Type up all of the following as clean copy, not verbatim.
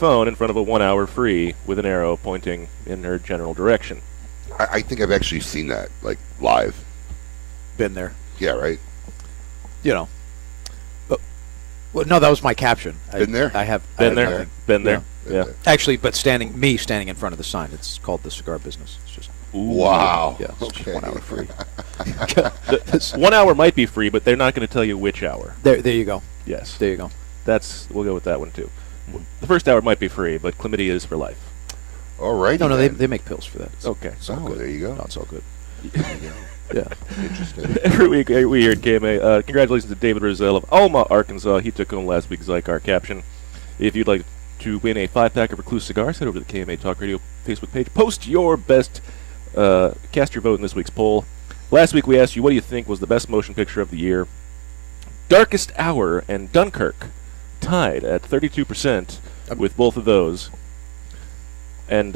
phone in front of a 1 hour free with an arrow pointing in her general direction. I think I've actually seen that, like, live. Been there. Yeah, right? You know. Well, no, that was my caption. Been there? I have Been there. nothing. Been there. Yeah. Actually, but standing in front of the sign. It's called the cigar business. It's just Wow. yeah, it's just 1 hour free. 1 hour might be free, but they're not going to tell you which hour. There you go. Yes. There you go. We'll go with that one too. The first hour might be free, but chlamydia is for life. All right. No, they make pills for that. Okay. It's all good. There you go. No, it's all good. Yeah. Interesting. Every week here at KMA, congratulations to David Roselle of Alma, Arkansas. He took home last week's Zycar caption. If you'd like to win a 5-pack of Recluse cigars, head over to the KMA Talk Radio Facebook page. Post your best, cast your vote in this week's poll. Last week we asked you, what do you think was the best motion picture of the year? Darkest Hour and Dunkirk tied at 32% with both of those. And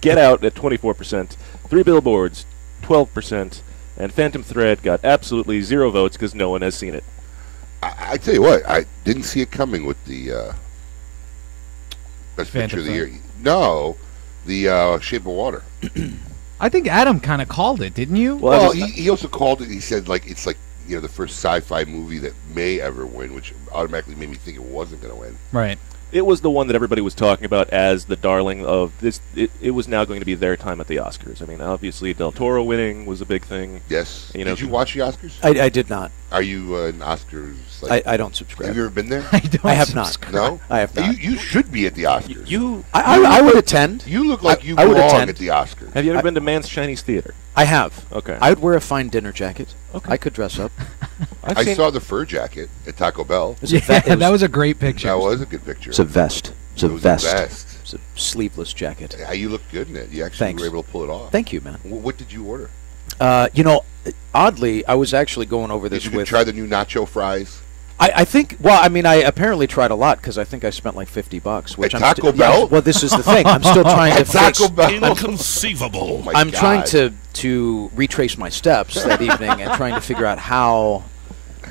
Get Out at 24%. Three Billboards, 12%. And Phantom Thread got absolutely 0 votes because no one has seen it. I tell you what, I didn't see it coming with the best picture of the year. No, the Shape of Water. I think Adam kind of called it, didn't you? Well, he also called it. He said it's like the first sci-fi movie that may ever win, which automatically made me think it wasn't going to win. Right. It was the one that everybody was talking about as the darling of this. It was now going to be their time at the Oscars. I mean, obviously Del Toro winning was a big thing. Yes. Did you watch the Oscars? I did not. Are you an Oscars? I don't subscribe. Have you ever been there? I have not. No, I have not. You should be at the Oscars. I would attend. You look like you I would belong attend. at the Oscars. Have you ever been to Man's Chinese Theater? I have. Okay. I would wear a fine dinner jacket. Okay. I could dress up. I saw the fur jacket at Taco Bell. That was a great picture. That was a good picture. It's a vest. It's a was vest. A vest. It's a sleeveless jacket. Yeah, you look good in it. You actually Thanks. were able to pull it off. Thank you, man. What did you order? Oddly, I was actually going over this Did you with. try the new nacho fries? I think. Well, I mean, I apparently tried a lot because I think I spent like $50. Which At I'm Taco Bell? Yeah, well, this is the thing. I'm still trying to At Taco fix. Bell. Inconceivable. Oh my I'm God. trying to retrace my steps that evening and trying to figure out how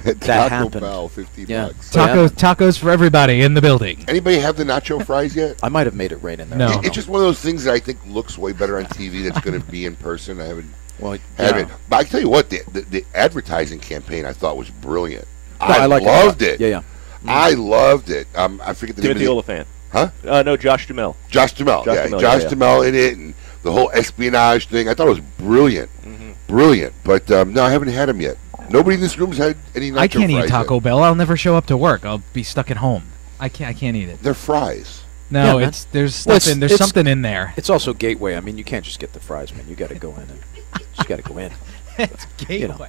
At that Taco happened. Bell, $50. Yeah. Tacos for everybody in the building. Anybody have the nacho fries yet? I might have made it right in there. No. I don't It's know. just one of those things that I think looks way better on TV that's going to be in person. I haven't Well, had yeah. it. But I tell you what, the advertising campaign I thought was brilliant. No, I like loved it. it. Yeah. I loved it. I forget the Timothy name of Oliphant. Huh? No, Josh Duhamel. Josh Duhamel. Josh Yeah, Duhamel, Josh yeah. Duhamel in it, and the whole espionage thing. I thought it was brilliant. Brilliant. But no, I haven't had them yet. Nobody in this room's had any nacho I can't fries eat Taco yet. Bell. I'll never show up to work. I'll be stuck at home. I can't eat it. They're fries. No, Yeah, man. there's Well, something. There's it's- something in there. It's also gateway. I mean, you can't just get the fries, man. You got to go in and you got to go in. It's gateway. You know.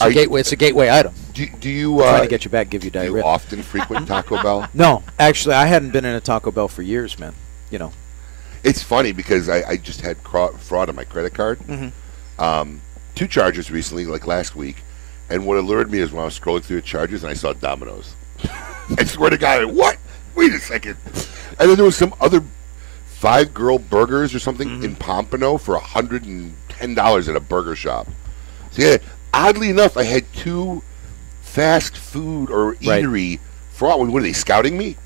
It's a gateway item. Do you Trying to get you back, give you do diarrhea. you often frequent Taco Bell? No, actually, I hadn't been in a Taco Bell for years, man. You know. It's funny because I just had fraud on my credit card. 2 charges recently, like last week, and what alerted me is when I was scrolling through the charges and I saw Domino's. I swear to God, what? Wait a second. And then there was some other 5-girl burgers or something in Pompano for $110 at a burger shop. So yeah, oddly enough, I had 2 fast food or eatery fraud. What are they, scouting me?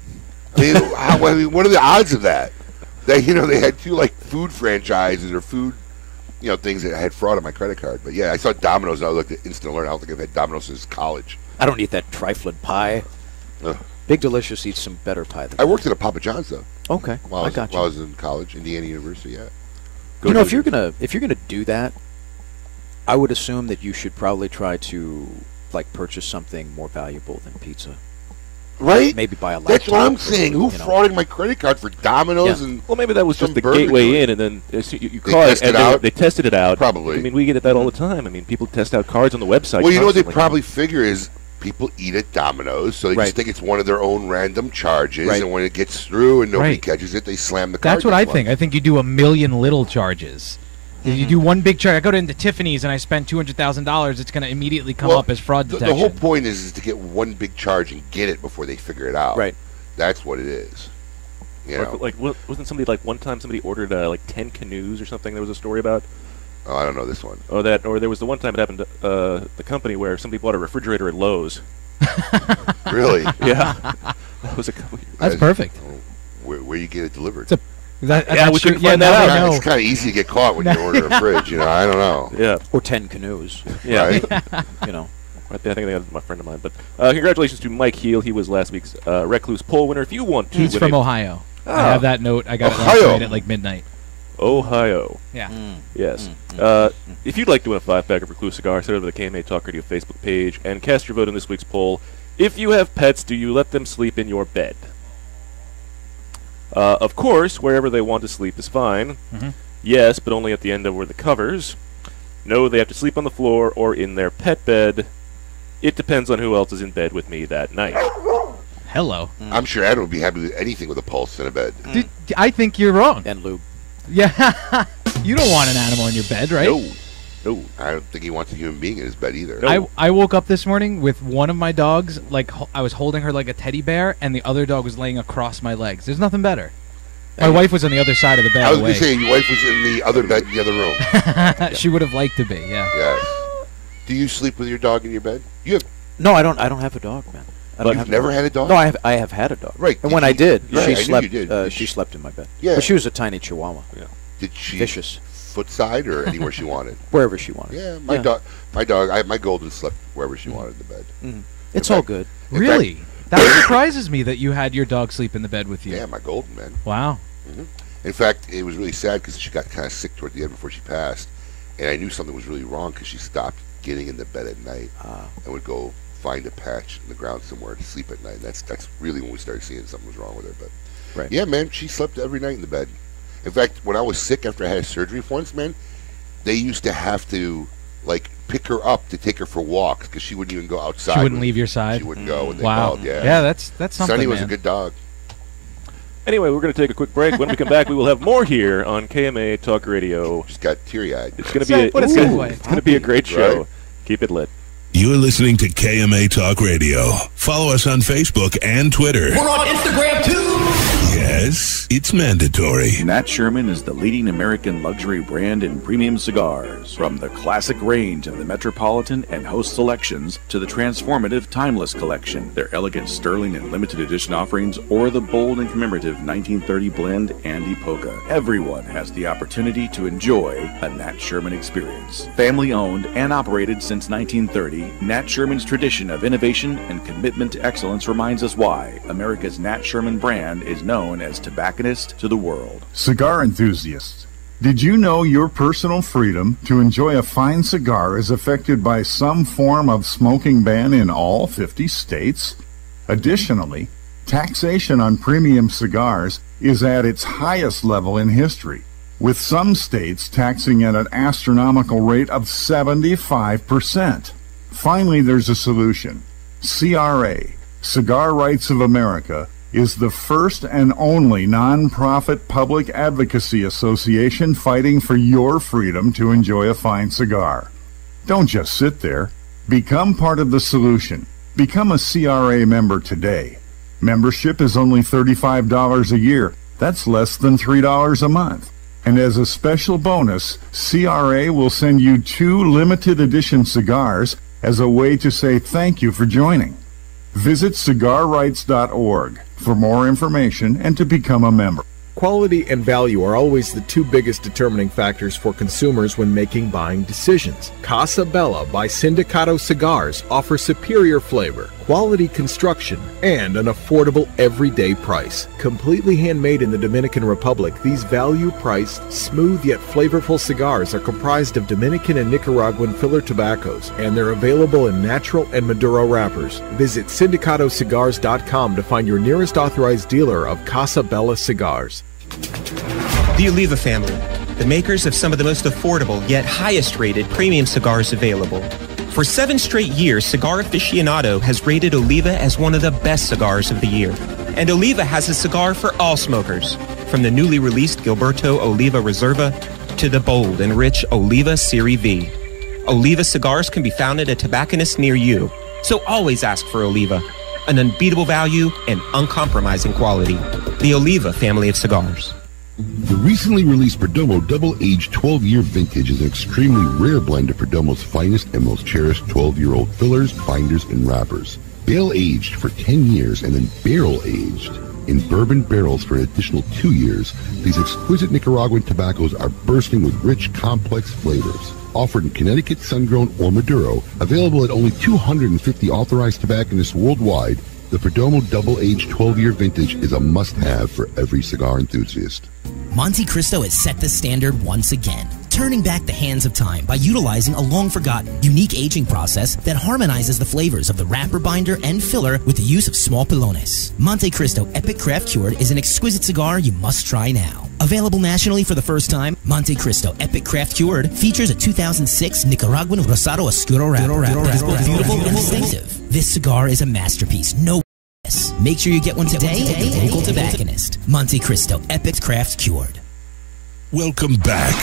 I mean, what are the odds of that? They had 2 like food franchises or food, things that had fraud on my credit card. But yeah, I saw Domino's and I looked at Instant Alert. I don't think I've had Domino's since college. I don't eat that trifling pie. Ugh. Big Delicious eats some better pie than I worked at a Papa John's though. Okay, While I got you. While I was in college, Indiana University. Yeah. If you're gonna do that, I would assume that you should probably try to purchase something more valuable than pizza. Right? Maybe buy a laptop. That's what I'm saying. Who you know. frauded my credit card for Domino's and Well, maybe that was some just the burger gateway joint? in, and then you They call it, test it and out? they tested it out. Probably. I mean, we get that all the time. I mean, people test out cards on the website. Well, you know what they constantly. probably figure is people eat at Domino's, so they Right. just think it's one of their own random charges, Right. and when it gets through and nobody Right. catches it, they slam the card. That's what I just think. once. I think you do a million little charges. If you do one big charge, I go into Tiffany's and I spend $200,000, it's going to immediately come Well, up as fraud the detection. whole point is to get one big charge and get it before they figure it out. Right. That's what it is. You know? Wasn't somebody one time somebody ordered 10 canoes or something? There was a story about. Oh, I don't know this one. Or there was the one time it happened to the company where somebody bought a refrigerator at Lowe's. Really? Yeah, that was a couple years. That's perfect. where you get it delivered. Yeah, we couldn't find that now out. we know. It's kind of easy to get caught when you order a fridge. I don't know. Yeah. Or 10 canoes. Yeah. Right? I think that's my friend of mine. But congratulations to Mike Heel. He was last week's Recluse poll winner. If you want to He's win from a Ohio. I have that note. I got it Ohio. last night at like midnight. Ohio. Yeah. Yes. If you'd like to win a 5-pack of Recluse cigars, head over to the KMA Talk Radio Facebook page and cast your vote in this week's poll. If you have pets, do you let them sleep in your bed? Of course, wherever they want to sleep is fine. Yes, but only at the end of where the covers. No, they have to sleep on the floor or in their pet bed. It depends on who else is in bed with me that night. Hello. I'm sure Adam would be happy with anything with a pulse in a bed. I think you're wrong. And lube. Yeah. You don't want an animal in your bed, right? No. I don't think he wants a human being in his bed either. No. I woke up this morning with one of my dogs, like I was holding her like a teddy bear, and the other dog was laying across my legs. There's nothing better. My wife was on the other side of the bed. I was going away. to say, your wife was in the other bed in the other room. She would have liked to be, yeah. Yes. Do you sleep with your dog in your bed? You have No, I don't have a dog, man. I don't You've have never had a dog? No, I have had a dog. Right. And when I did, Right, I knew she you slept. did. She slept in my bed. Yeah. But she was a tiny Chihuahua, Did she vicious, foot side or anywhere she wanted? wherever she wanted. Yeah, my golden slept wherever she wanted in the bed. It's In all fact- good. in Really? fact- That surprises me that you had your dog sleep in the bed with you. Yeah, my golden, man. Wow. In fact, it was really sad because she got kind of sick toward the end before she passed, and I knew something was really wrong because she stopped getting in the bed at night and would go find a patch in the ground somewhere to sleep at night. And that's really when we started seeing something was wrong with her. But yeah, man, she slept every night in the bed. In fact, when I was sick after I had surgery once, man, they used to have to like pick her up to take her for walks because she wouldn't even go outside. She wouldn't leave your side? She wouldn't go. And they Wow. called, yeah. Yeah, that's something, Sonny was man. a good dog. Anyway, we're going to take a quick break. When we come back, we will have more here on KMA Talk Radio. Just got teary-eyed. It's going to be What a segue. it's going to be a great show. Right. Keep it lit. You're listening to KMA Talk Radio. Follow us on Facebook and Twitter. We're on Instagram too. Yes, it's mandatory. Nat Sherman is the leading American luxury brand in premium cigars. From the classic range of the Metropolitan and Host selections to the transformative Timeless collection, their elegant Sterling and limited edition offerings, or the bold and commemorative 1930 blend Andy Polka. Everyone has the opportunity to enjoy a Nat Sherman experience. Family owned and operated since 1930, Nat Sherman's tradition of innovation and commitment to excellence reminds us why America's Nat Sherman brand is known as tobacconist to the world. Cigar enthusiasts, did you know your personal freedom to enjoy a fine cigar is affected by some form of smoking ban in all 50 states? Additionally, taxation on premium cigars is at its highest level in history, with some states taxing at an astronomical rate of 75%. Finally, there's a solution. CRA, Cigar Rights of America, is the first and only nonprofit public advocacy association fighting for your freedom to enjoy a fine cigar. Don't just sit there. Become part of the solution. Become a CRA member today. Membership is only $35 a year. That's less than $3 a month. And as a special bonus, CRA will send you 2 limited edition cigars as a way to say thank you for joining. Visit cigarrights.org for more information and to become a member. Quality and value are always the 2 biggest determining factors for consumers when making buying decisions. Casa Bella by Sindicato Cigars offers superior flavor, quality construction, and an affordable everyday price. Completely handmade in the Dominican Republic, these value-priced, smooth yet flavorful cigars are comprised of Dominican and Nicaraguan filler tobaccos, and they're available in natural and Maduro wrappers. Visit syndicatocigars.com to find your nearest authorized dealer of Casa Bella cigars. The Oliva family, the makers of some of the most affordable yet highest rated premium cigars available. For 7 straight years, Cigar Aficionado has rated Oliva as one of the best cigars of the year. And Oliva has a cigar for all smokers, from the newly released Gilberto Oliva Reserva to the bold and rich Oliva Serie V. Oliva cigars can be found at a tobacconist near you, so always ask for Oliva, an unbeatable value and uncompromising quality. The Oliva family of cigars. The recently released Perdomo Double-Aged 12-Year Vintage is an extremely rare blend of Perdomo's finest and most cherished 12-year-old fillers, binders, and wrappers. Bale-aged for 10 years and then barrel-aged. in bourbon barrels for an additional 2 years, these exquisite Nicaraguan tobaccos are bursting with rich, complex flavors. Offered in Connecticut, sun-grown, or Maduro, available at only 250 authorized tobacconists worldwide, the Perdomo Double-Aged 12-Year Vintage is a must-have for every cigar enthusiast. Monte Cristo has set the standard once again, turning back the hands of time by utilizing a long-forgotten, unique aging process that harmonizes the flavors of the wrapper binder and filler with the use of small pilones. Monte Cristo Epic Craft Cured is an exquisite cigar you must try now. Available nationally for the first time, Monte Cristo Epic Craft Cured features a 2006 Nicaraguan Rosado Oscuro wrapper that is both beautiful and distinctive. This cigar is a masterpiece. No less. Make sure you get one today at your local tobacconist. Monte Cristo Epic Craft Cured. Welcome back.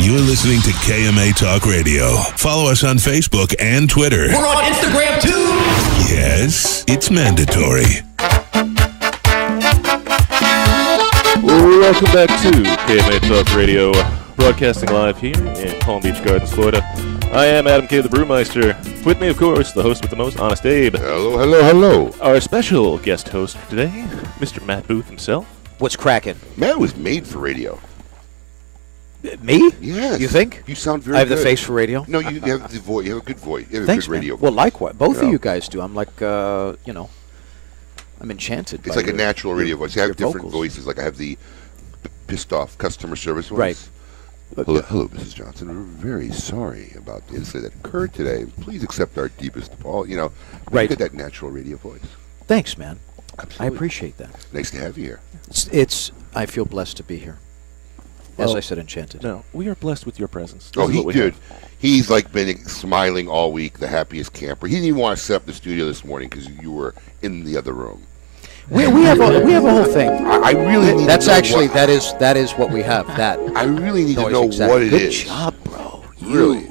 You're listening to KMA Talk Radio. Follow us on Facebook and Twitter. We're on Instagram too. Yes, it's mandatory. Welcome back to KMA Talk Radio, broadcasting live here in Palm Beach Gardens, Florida. I am Adam K. the Brewmeister. With me, of course, the host with the most, Honest Abe. Hello, hello, hello. Our special guest host for today, Mr. Matt Booth himself. What's cracking? Matt was made for radio. Me? Yes. You think? You sound very I have good. the face for radio? No, you have the voice. You have a good voice. You have Thanks, a good radio man. voice. Well, likewise. Both You know? of you guys do. I'm like, I'm enchanted. It's by like a natural radio voice. You your have different vocals. voices. Like I have the pissed off customer service voice. Right. Hello, Mrs. Johnson. We're very sorry about the incident that occurred today. Please accept our deepest apology. You know, Right. You get that natural radio voice. Thanks, man. Absolutely. I appreciate that. Nice to have you here. It's I feel blessed to be here. As Well, I said, enchanted. No, we are blessed with your presence. Oh, This is he what we did. have. He's like been smiling all week, the happiest camper. He didn't even want to set up the studio this morning because you were in the other room. We have a whole thing. I really need That's to know actually what, that is what we have. That I really need to noise know exact- what it Good is. job, bro. Really.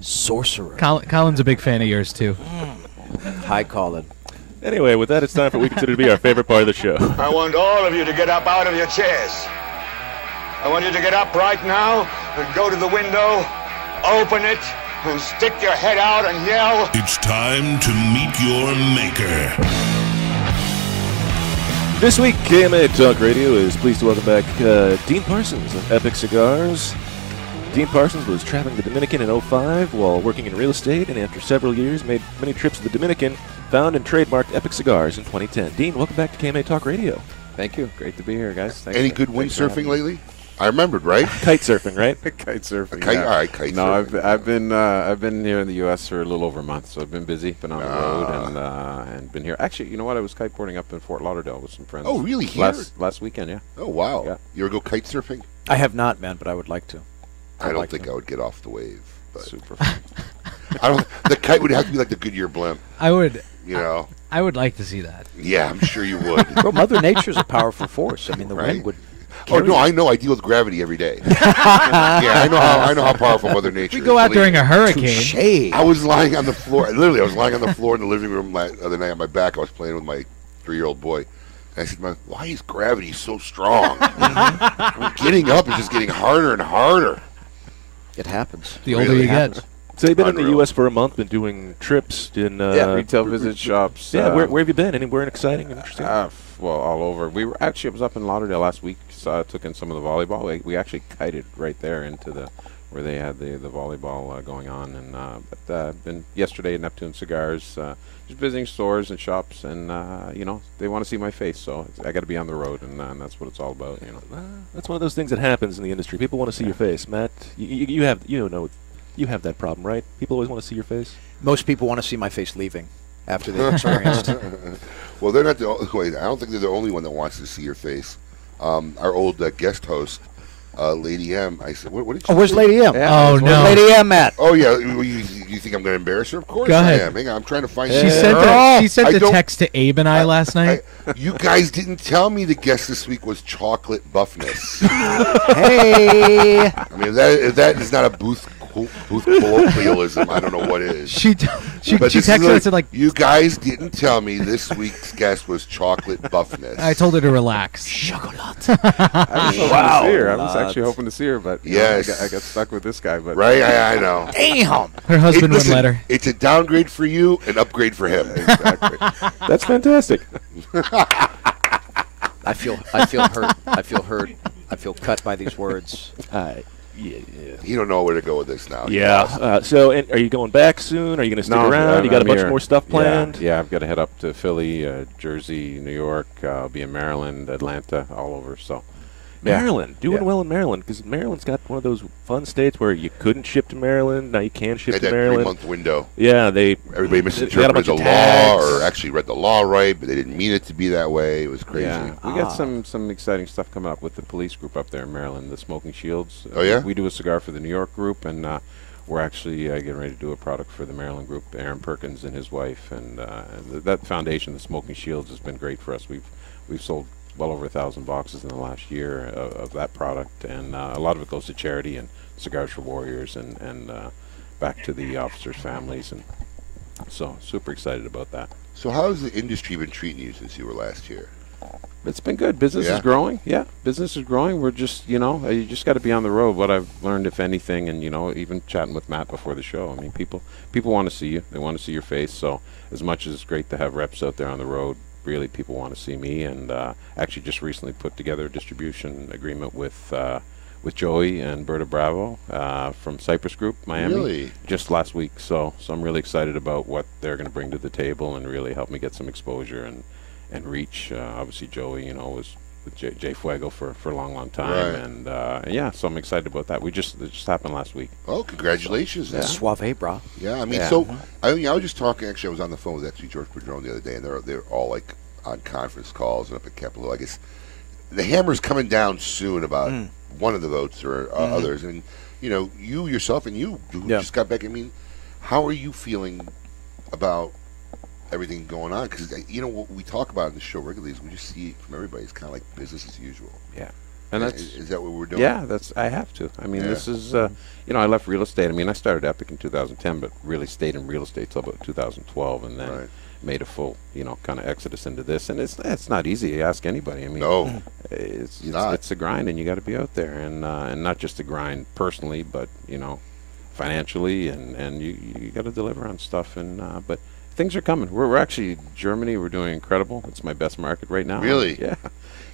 Sorcerer. Colin's a big fan of yours too. Hi, Colin. Anyway, with that, it's time for what we consider to be our favorite part of the show. I want all of you to get up out of your chairs. I want you to get up right now and go to the window, open it, and stick your head out and yell. It's time to meet your maker. This week, KMA Talk Radio is pleased to welcome back Dean Parsons of Epic Cigars. Dean Parsons was traveling the Dominican in 2005 while working in real estate, and after several years made many trips to the Dominican, found and trademarked Epic Cigars in 2010. Dean, welcome back to KMA Talk Radio. Thank you. Great to be here, guys. Thanks Any for- good thanks for windsurfing having me. lately? I remembered, right? Kite surfing, right? Kite surfing. Kite, yeah. all right, kite no, surfing. I've been here in the U.S. for a little over a month, so I've been busy, been on the road, and been here. Actually, you know what? I was kiteboarding up in Fort Lauderdale with some friends. Oh, really? Here? Last weekend, yeah. Oh, wow. Yeah. You ever go kite surfing? I have not, man, but I would like to. I don't like think to. I would get off the wave. But Super fun. I don't. The kite would have to be like the Goodyear blimp. I would like to see that. Yeah, I'm sure you would. Bro, Mother Nature's a powerful force. I mean, the Right? wind would. Oh no, I know. I deal with gravity every day. Yeah, I know how powerful Mother Nature is. We go out Believe during me. a hurricane. Touché. I was lying on the floor. Literally, I was lying on the floor in the living room the other night on my back. I was playing with my 3-year-old boy. And I said, why is gravity so strong? Getting up is just getting harder and harder. It happens. The older Really you happens. get. So you've been in the Unreal. U.S. for a month, been doing trips in Retail visits, shops. Yeah, where have you been? Anywhere exciting and interesting? Well, all over. We were actually. I was up in Lauderdale last week. So I took in some of the volleyball. We actually kited right there into where they had the volleyball going on. And but been yesterday at Neptune Cigars, just visiting stores and shops, and they want to see my face, so I got to be on the road, and that's what it's all about. That's one of those things that happens in the industry. People want to see your face, Matt. You have that problem, right? People always want to see your face. Most people want to see my face leaving after they've experienced it. Well, they're not the only. Wait, I don't think they're the only one that wants to see your face. Our old guest host, Lady M. I said, what did she where's say? Lady M? Oh, Where's no. Lady M at? Oh, yeah. You think I'm going to embarrass her? Of course Go I ahead. am. Hang on, I'm trying to find She her. sent I a don't- text to Abe and I last night. You guys didn't tell me the guest this week was Chocolate Buffness. Hey. I mean, if that is not a Booth colloquialism. I don't know what is. She But this is texted us at like, you guys didn't tell me this week's guest was chocolate buffness. I told her to relax. Chocolate. I was actually hoping to see her, but you know, Yes. I got stuck with this guy. But Right, I know. Damn. Her husband wouldn't Listen, let her. It's a downgrade for you, an upgrade for him. exactly. That's fantastic. I feel hurt. I feel hurt. I feel cut by these words. You don't know where to go with this now. Yeah. So, and are you going back soon? Are you going to stick around? You got a bunch more stuff planned? Yeah, I've got to head up to Philly, Jersey, New York. I'll be in Maryland, Atlanta, all over. So, Maryland, doing well in Maryland, because Maryland's got one of those fun states where you couldn't ship to Maryland. Now you can ship Had to that Maryland. 3-month window. Yeah, everybody misinterpreted the law, or actually read the law right, but they didn't mean it to be that way. It was crazy. Yeah, we got some exciting stuff coming up with the police group up there in Maryland, the Smoking Shields. Oh yeah, we do a cigar for the New York group, and we're actually getting ready to do a product for the Maryland group. Aaron Perkins and his wife, and that foundation, the Smoking Shields, has been great for us. We've sold well over 1,000 boxes in the last year of that product, and a lot of it goes to charity and Cigars for Warriors and back to the officers' families, and so super excited about that. So how has the industry been treating you since you were last here? It's been good. Business is growing. Yeah, business is growing. We're just, you just got to be on the road. What I've learned, if anything, and even chatting with Matt before the show, I mean, people want to see you. They want to see your face. So as much as it's great to have reps out there on the road, really people want to see me, and actually just recently put together a distribution agreement with Joey and Berta Bravo from Cypress Group, Miami, just last week. So I'm really excited about what they're going to bring to the table and really help me get some exposure and reach. Obviously Joey, was with Jay Fuego for a long time, and yeah, so I'm excited about that. It just happened last week. Oh, congratulations! Yeah. Suave, bro. Yeah, I mean, so I was just talking. Actually, I was on the phone with George Padron the other day, and they're all like on conference calls and up at Capitol Hill. I guess the hammer's coming down soon about one of the votes or others, and you yourself and you just got back. I mean, how are you feeling about everything going on? Because what we talk about in the show regularly is we just see it from everybody. It's kind of like business as usual. Yeah. And is that what we're doing? Yeah, I have to. I mean, this is, I left real estate. I mean, I started Epic in 2010, but really stayed in real estate till about 2012, and then made a full, kind of exodus into this. And it's not easy. You ask anybody. I mean, it's a grind, and you got to be out there, and not just a grind personally, but financially, and you got to deliver on stuff. And but things are coming. We're actually Germany. We're doing incredible. It's my best market right now. Really? Yeah.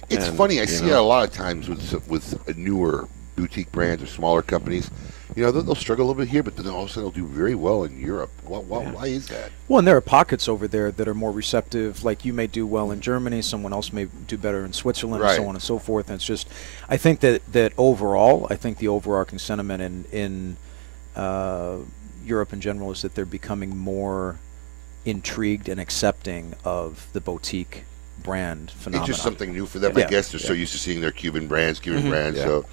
It's funny. I see it a lot of times with newer boutique brands or smaller companies. They'll struggle a little bit here, but then all of a sudden they'll do very well in Europe. Why is that? Well, and there are pockets over there that are more receptive. Like you may do well in Germany, someone else may do better in Switzerland, and so on and so forth. And it's just, I think that overall, the overarching sentiment in Europe in general is that they're becoming more intrigued and accepting of the boutique brand phenomenon. It's just something new for them, I guess. They're so used to seeing their Cuban brands, so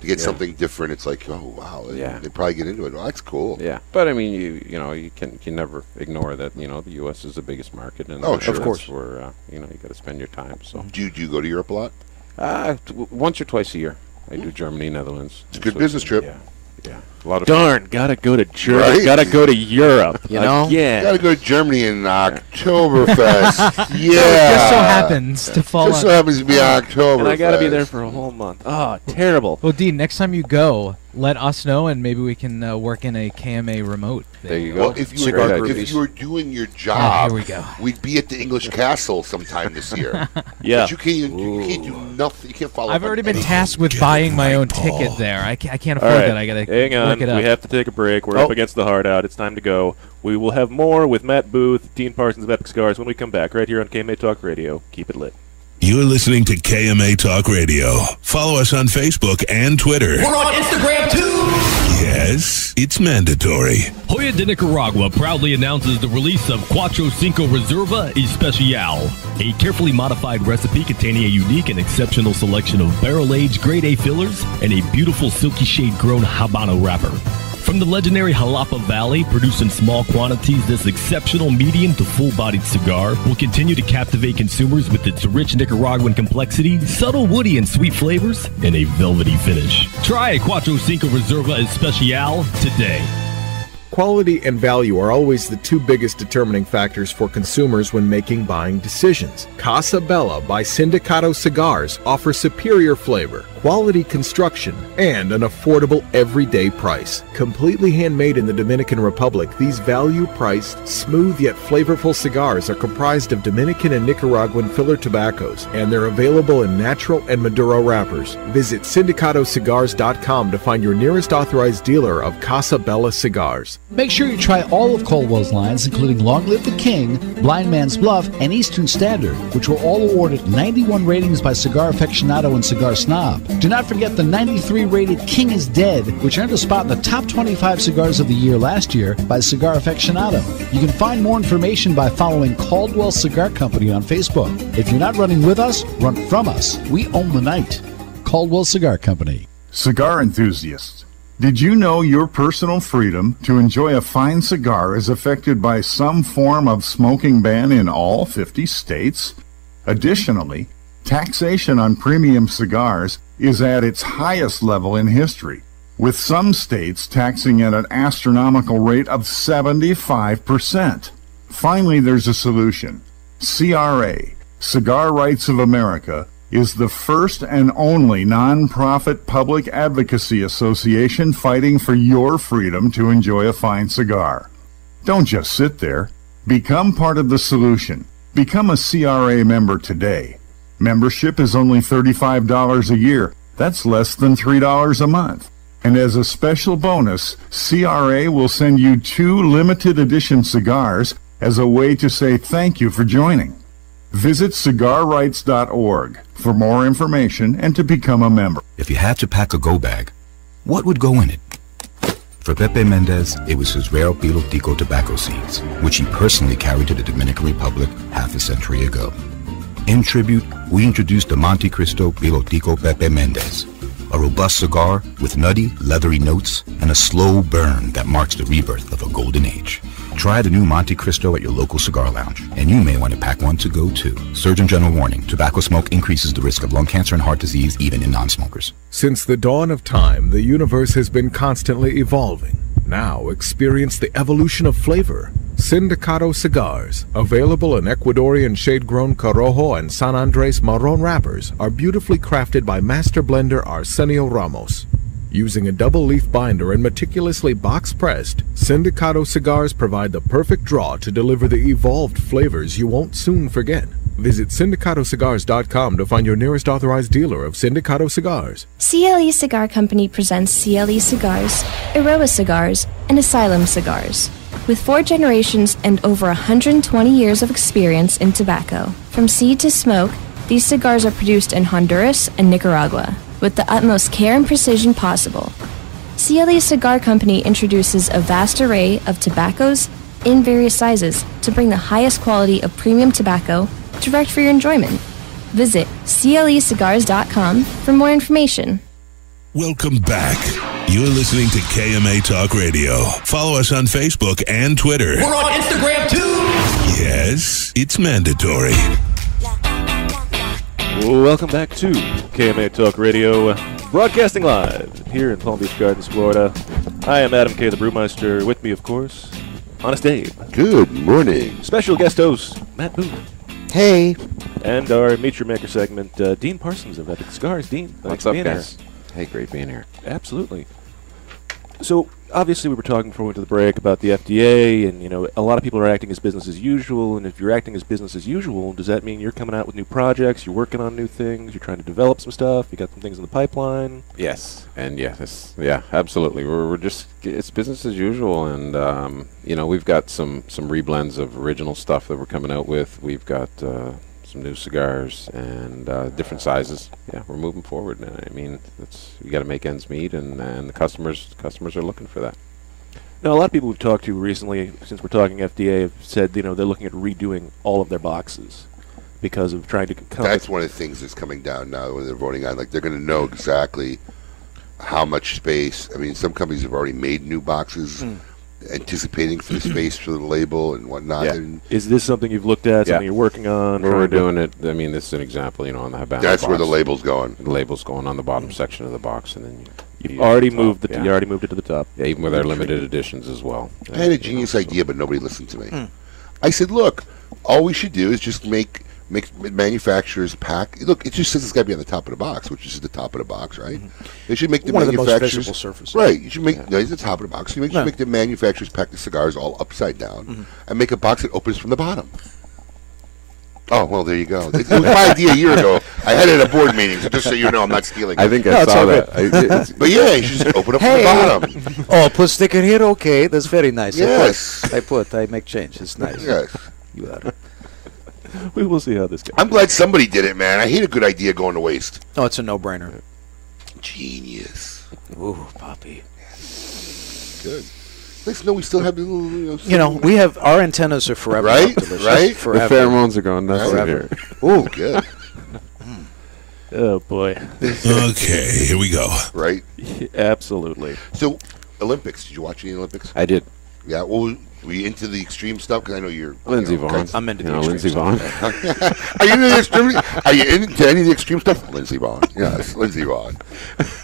to get something different, it's like, oh wow, they probably get into it. Oh, that's cool. Yeah, but I mean, you can never ignore that. The U.S. is the biggest market, and of course, where you got to spend your time. So, do you go to Europe a lot? Once or twice a year. I do Germany, Netherlands. It's a good business trip. Yeah. A lot of fun. Gotta go to Germany. Right? Gotta go to Europe. Yeah. Gotta go to Germany in Oktoberfest. It just so happens to fall. Just so happens to be Oktoberfest. And I gotta be there for a whole month. Oh, terrible. Well, Dean, next time you go, let us know, and maybe we can work in a KMA remote. There you go. Well, if you were doing your job, here we go. We'd be at the English Castle sometime this year. Yeah. But you can't do nothing. You can't follow. I've already been tasked with buying my own ticket there. I can't afford that. I gotta hang on. look it up. We have to take a break. We're up against the hard out. It's time to go. We will have more with Matt Booth, Dean Parsons of Epic Cigars when we come back right here on KMA Talk Radio. Keep it lit. You're listening to KMA Talk Radio. Follow us on Facebook and Twitter. We're on Instagram too. Yes, it's mandatory. Joya de Nicaragua proudly announces the release of Cuatro Cinco Reserva Especial, a carefully modified recipe containing a unique and exceptional selection of barrel-aged grade A fillers and a beautiful silky shade grown Habano wrapper. From the legendary Jalapa Valley, produced in small quantities, this exceptional medium to full-bodied cigar will continue to captivate consumers with its rich Nicaraguan complexity, subtle woody and sweet flavors, and a velvety finish. Try a Cuatro Cinco Reserva Especial today. Quality and value are always the two biggest determining factors for consumers when making buying decisions. Casa Bella by Sindicato Cigars offers superior flavor, quality construction, and an affordable everyday price. Completely handmade in the Dominican Republic, these value-priced, smooth yet flavorful cigars are comprised of Dominican and Nicaraguan filler tobaccos, and they're available in natural and Maduro wrappers. Visit syndicatocigars.com to find your nearest authorized dealer of Casa Bella cigars. Make sure you try all of Caldwell's lines, including Long Live the King, Blind Man's Bluff, and Eastern Standard, which were all awarded 91 ratings by Cigar Aficionado and Cigar Snob. Do not forget the 93 rated King is Dead, which earned a spot in the top 25 cigars of the year last year by Cigar Aficionado. You can find more information by following Caldwell Cigar Company on Facebook. If you're not running with us, run from us. We own the night. Caldwell Cigar Company. Cigar enthusiasts, did you know your personal freedom to enjoy a fine cigar is affected by some form of smoking ban in all 50 states? Additionally, taxation on premium cigars is at its highest level in history, with some states taxing at an astronomical rate of 75%. Finally, there's a solution. CRA, Cigar Rights of America, is the first and only nonprofit public advocacy association fighting for your freedom to enjoy a fine cigar. Don't just sit there. Become part of the solution. Become a CRA member today. Membership is only $35 a year. That's less than $3 a month. And as a special bonus, CRA will send you 2 limited edition cigars as a way to say thank you for joining. Visit cigarrights.org for more information and to become a member. If you had to pack a go bag, what would go in it? For Pepe Mendez, it was his rare Pilotico tobacco seeds, which he personally carried to the Dominican Republic half a century ago. In tribute, we introduced the Monte Cristo Pilotico Pepe Mendez, a robust cigar with nutty, leathery notes and a slow burn that marks the rebirth of a golden age. Try the new Monte Cristo at your local cigar lounge, and you may want to pack one to go too. Surgeon General warning, tobacco smoke increases the risk of lung cancer and heart disease even in non-smokers. Since the dawn of time, the universe has been constantly evolving. Now experience the evolution of flavor. Sindicato Cigars, available in Ecuadorian shade-grown Corojo and San Andres Marron wrappers, are beautifully crafted by master blender Arsenio Ramos. Using a double-leaf binder and meticulously box-pressed, Sindicato Cigars provide the perfect draw to deliver the evolved flavors you won't soon forget. Visit syndicatocigars.com to find your nearest authorized dealer of Sindicato Cigars. CLE Cigar Company presents CLE Cigars, Aroa Cigars, and Asylum Cigars. With 4 generations and over 120 years of experience in tobacco. From seed to smoke, these cigars are produced in Honduras and Nicaragua with the utmost care and precision possible. CLE Cigar Company introduces a vast array of tobaccos in various sizes to bring the highest quality of premium tobacco direct for your enjoyment. Visit clecigars.com for more information. Welcome back. You're listening to KMA Talk Radio. Follow us on Facebook and Twitter. We're on Instagram too. Yes, it's mandatory. Welcome back to KMA Talk Radio, broadcasting live here in Palm Beach Gardens, Florida. I am Adam K. the Brewmeister. With me, of course, Honest Dave. Good morning. Special guest host, Matt Booth. Hey. And our Meet Your Maker segment, Dean Parsons of Epic Cigars. Dean, thanks What's for up, being guys? here. Hey, great being here. Absolutely. So, obviously, we were talking before we went to the break about the FDA, and, you know, a lot of people are acting as business as usual, and if you're acting as business as usual, does that mean you're coming out with new projects, you're working on new things, you're trying to develop some stuff, you got some things in the pipeline? Yes, and yes, yeah, absolutely. We're just, it's business as usual, and, you know, we've got some reblends of original stuff that we're coming out with. We've got some new cigars and different sizes. Yeah, we're moving forward. I mean, you got to make ends meet, and the customers are looking for that. Now, a lot of people we've talked to recently, since we're talking FDA, have said, you know, they're looking at redoing all of their boxes because of trying to come. That's one of the things that's coming down now when they're voting on. Like, they're going to know exactly how much space. I mean, some companies have already made new boxes, anticipating for the space for the label and whatnot. Yeah. And Is this something you've looked at? Something you're working on? We're doing it. I mean, this is an example. On the Habano that's box. where the label's going. The label's going on the bottom section of the box, and then you've already moved it. You already moved it to the top. Yeah, even with our limited editions as well. I had a genius idea, but nobody listened to me. I said, look, all we should do is just make manufacturers pack. Look, it just says it's got to be on the top of the box, which is the top of the box, right? They should make the One of the most manufacturers visible surfaces. right. You should make the top of the box. You should make the manufacturers pack the cigars all upside down and make a box that opens from the bottom. Oh well, there you go. It was my idea a year ago. I had it at a board meeting, so just so you know, I'm not stealing it. I think I saw that. But yeah, you should just open up from the bottom. Oh, put sticker here. Okay, that's very nice. Yes. I make change. It's nice. Yes. You got it. We will see how this goes. I'm glad somebody did it, man. I hate a good idea going to waste. Oh, it's a no-brainer. Genius. Ooh, Poppy. Good. Let's know we still have the little, we have our antennas are forever. Right? Delicious. Right? Forever. The pheromones are going nuts Right? here. Oh, good. Oh boy. Okay, here we go. Right? Absolutely. So, Olympics. Did you watch any Olympics? I did. Yeah. Well, were you into the extreme stuff? Because I know you're Lindsey Vaughn. I'm into the Lindsey extreme Vaughn. Are you into the extreme? Are you into any of the extreme stuff? Lindsey Vaughn. Yes, Lindsey Vaughn.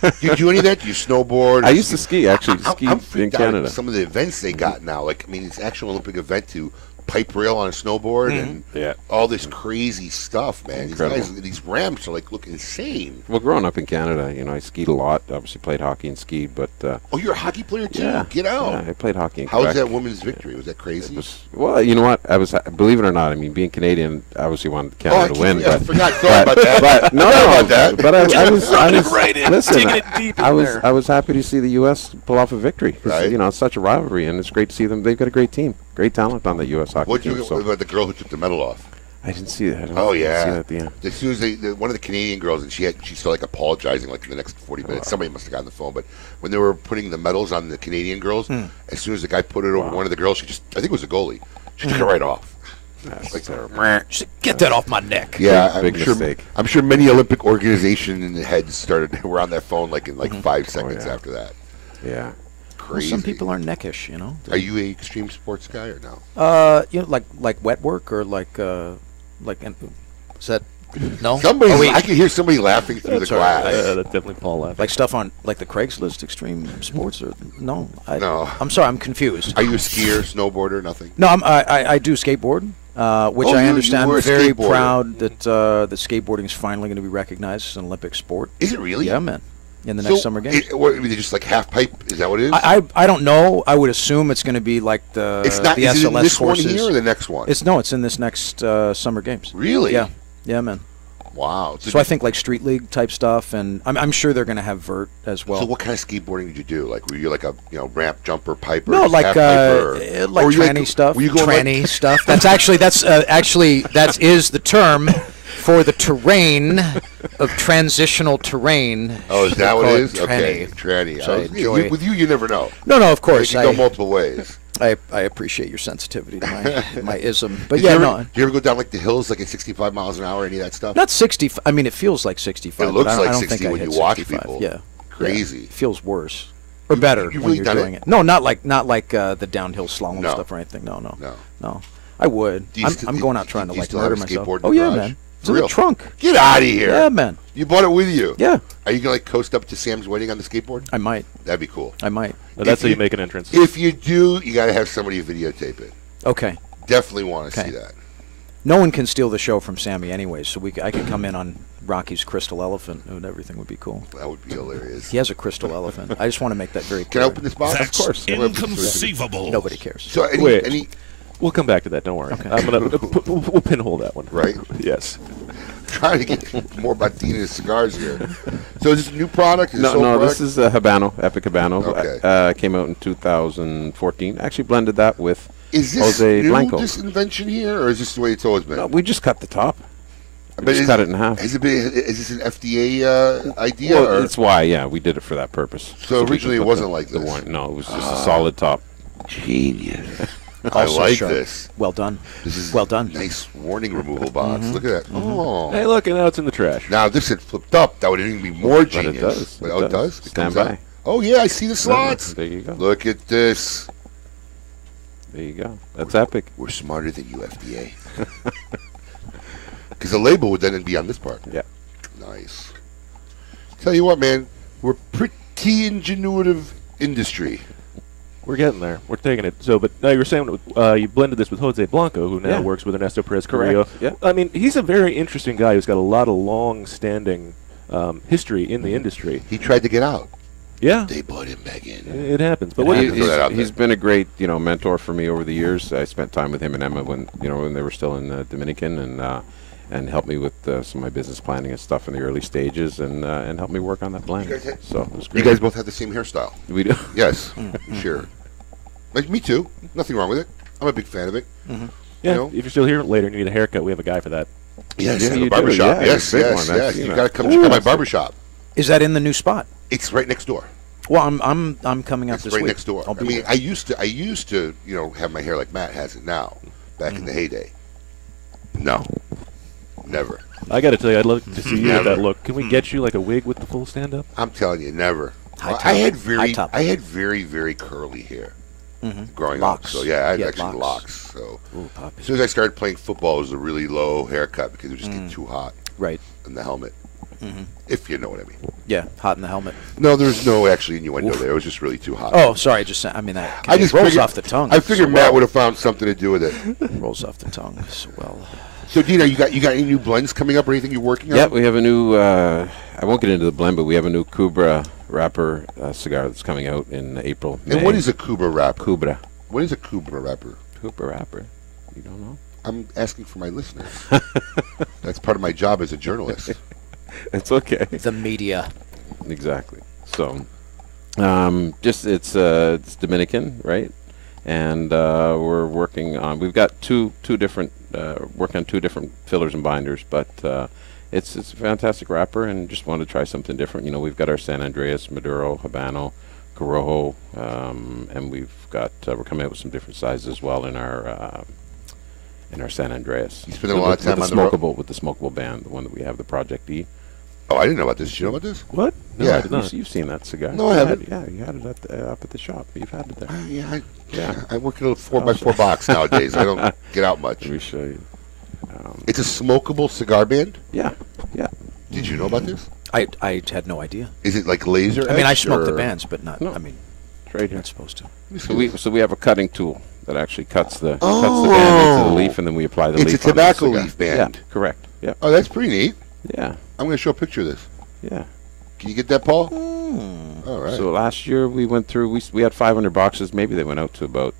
Do you do any of that? Do you snowboard? I used to ski, actually. Ski I'm in freaked out Canada. at some of the events they got now. Like, I mean, it's an actual Olympic event to pipe rail on a snowboard and all this crazy stuff, man. Incredible. These ramps are like look insane. Well, growing up in Canada, I skied a lot. Obviously, played hockey and skied, but Oh, you're a hockey player too? yeah, Get out. Yeah, I played hockey in How was Quebec. that women's victory? Was that crazy? Well, you know what? I was, believe it or not, I mean, being Canadian, I obviously wanted Canada to win. I But, forgot. Sorry about that. but no, about that. But I was right in, listen. digging it deep in there. I was happy to see the U.S. pull off a victory. 'Cause, Right. It's such a rivalry, and it's great to see them. They've got a great team, great talent on the U.S. hockey What team. So about the girl who took the medal off? I didn't see that. Oh I didn't see yeah. that at the end. As soon as one of the Canadian girls, and she started like apologizing like in the next 40 minutes. Somebody must have gotten the phone, but when they were putting the medals on the Canadian girls, as soon as the guy put it over one of the girls, I think it was a goalie. She took it right off. That's Like, terrible. Get that off my neck. Yeah, Big I'm sure. mistake. I'm sure many Olympic organization heads were on their phone like in 5 seconds after that. Yeah. Well, Crazy. some people are neckish, Are you a extreme sports guy or no? Like wet work or like is that no? Somebody, Oh, wait. I can hear somebody laughing through the That's all right. glass. That's definitely Paul laughing. Like stuff on like the Craigslist extreme sports or no? No. I'm sorry, I'm confused. Are you a skier, snowboarder, nothing? No, I do skateboard, which I understand. you were I'm a very skateboarder. proud that skateboarding is finally going to be recognized as an Olympic sport. Is it really? Yeah, man. In the next summer games. What, they just like half pipe? Is that what it is? I don't know. I would assume it's going to be like the It's not. the Is it in SLS this courses. one here or the next one? It's in this next summer games. Really? Yeah, man. Wow. So I think like street league type stuff, and I'm sure they're going to have vert as well. So what kind of skateboarding did you do? Like, were you like a ramp jumper piper? No, like half piper, like or you tranny stuff. Were you going tranny stuff. That's that is the term for the terrain of transitional terrain. Oh, is that what it is? Tranny. Okay, tranny. So I enjoy- With you never know. No, of course. You can go multiple ways. I appreciate your sensitivity to my ism, but Do yeah, you ever, no. Do you ever go down like the hills, like at 65 miles an hour, any of that stuff? Not 60. I mean, it feels like 65. It looks but I like don't 60 think I when hit you watch 65. people. Yeah, Crazy. Yeah. It feels worse or better you when really you're done doing it? it. No, not like the downhill slalom No. stuff or anything. No. No. I would. Do you I'm going out trying to do you like still murder have a myself. skateboard in Oh the yeah, garage? man. It's For in the real? trunk. Get out of here. Yeah, man. You bought it with you? Yeah. Are you going to coast up to Sam's wedding on the skateboard? I might. That'd be cool. I might. But that's how you make an entrance. If you do, you got to have somebody videotape it. Okay. Definitely want to Okay. see that. No one can steal the show from Sammy anyway, so I could come in on Rocky's crystal elephant, and everything would be cool. That would be hilarious. He has a crystal elephant. I just want to make that very Can clear. I open this box? That's Of course. inconceivable. Nobody cares. So Wait. any We'll come back to that. Don't worry. Okay. I'm gonna we'll pinhole that one. Right? Yes. trying to get more about Dina's cigars here. So is this a new product? Is No, this this is a Habano, Epic Habano. Okay. Came out in 2014. Actually blended that with Is this Jose new, Blanco. this invention here, or is this the way it's always been? No, we just cut the top. We But just is- cut it in half. Is this an FDA idea? Well, or? that's why, yeah, we did it for that purpose. So we originally could it put wasn't like the this? one. No, it was just a solid top. Genius. I Also like sharp. this. Well done. This is well done. Nice warning removal box. Look at that. Oh. Hey, look, and now it's in the trash. Now, this had flipped up. That would even be more But genius. it does. But, it does? It Stand comes by. out. Oh, yeah, I see the slots. There you go. Look at this. There you go. That's epic. We're smarter than you, FDA. Because the label would then be on this part. Yeah. Nice. Tell you what, man, we're pretty ingenuitive industry. We're getting there. We're taking it. So, but now you were saying you blended this with Jose Blanco, who now Yeah. works with Ernesto Perez Correct. Carrillo. Yeah. I mean, he's a very interesting guy who's got a lot of long-standing history in the industry. He tried to get out. Yeah. They brought him back in. It happens. But He's been a great, mentor for me over the years. I spent time with him and Emma when they were still in the Dominican, and helped me with some of my business planning and stuff in the early stages, and helped me work on that blend. So it was great. You guys both have the same hairstyle. We do. Yes, sure. Like me too. Nothing wrong with it. I'm a big fan of it. Yeah, You know? if you're still here later and you need a haircut, we have a guy for that. Yes, Yeah, the you do. barbershop. Yeah, Yes, big yes, one. yes. That's, You got to come check out my barbershop. Is that in the new spot? It's right next door. Well, I'm coming out It's this right week. next door. I'll I be mean, there. I used to, have my hair like Matt has it now. Back in the heyday. No, never. I got to tell you, I'd love to see you with Never. that look. Can we get you like a wig with the full stand-up? I'm telling you, never. High Well, top. I had High top. very, very curly hair growing Locks. up. So yeah, I had Yeah, actually locks. locks. So Ooh, puppy. as soon as I started playing football, it was a really low haircut because it would just get too hot. Right. In the helmet. If you know what I mean. Yeah, hot in the helmet. No, there's no actually innuendo there. It was just really too hot. Oh, sorry. I mean that. I just rolls figured, off the tongue. I figured so Matt well. would have found something to do with it. Rolls off the tongue so well. So, Dina, you got any new blends coming up or anything you're working on? Yeah, we have a new. I won't get into the blend, but we have a new Cubra wrapper cigar that's coming out in April. And May. what is a Cubra wrapper? Cubra. What is a Cubra wrapper? Cubra wrapper. You don't know? I'm asking for my listeners. That's part of my job as a journalist. It's okay. The media. Exactly. So, it's Dominican, right? And we're working on. We've got two different working on two different fillers and binders, but it's a fantastic wrapper, and just wanted to try something different. We've got our San Andreas, Maduro, Habano, Corojo, and we've got we're coming out with some different sizes as well in our San Andreas. You spending a lot of time on the smokable with the smokable band, the one that we have, the Project E. Oh, I didn't know about this. Did you know about this? What? No, Yeah. I did not. You've seen that cigar. No, I haven't. Yeah, you had it up at the shop. You've had it there. Yeah, I work in a 4x4 box nowadays. I don't get out much. Let me show you. It's a smokable cigar band? Yeah, yeah. Did you know about this? I had no idea. Is it like laser? I mean, I etched, smoke the or- bands, but not. No. I mean, It's right here. not supposed to. So we have a cutting tool that actually cuts the band into the leaf, and then we apply the It's leaf. a on the tobacco cigar. leaf band. Yeah, correct. Yeah. Oh, that's pretty neat. Yeah. I'm going to show a picture of this. Yeah. Can you get that, Paul? All right. So last year we went through. We had 500 boxes. Maybe they went out to about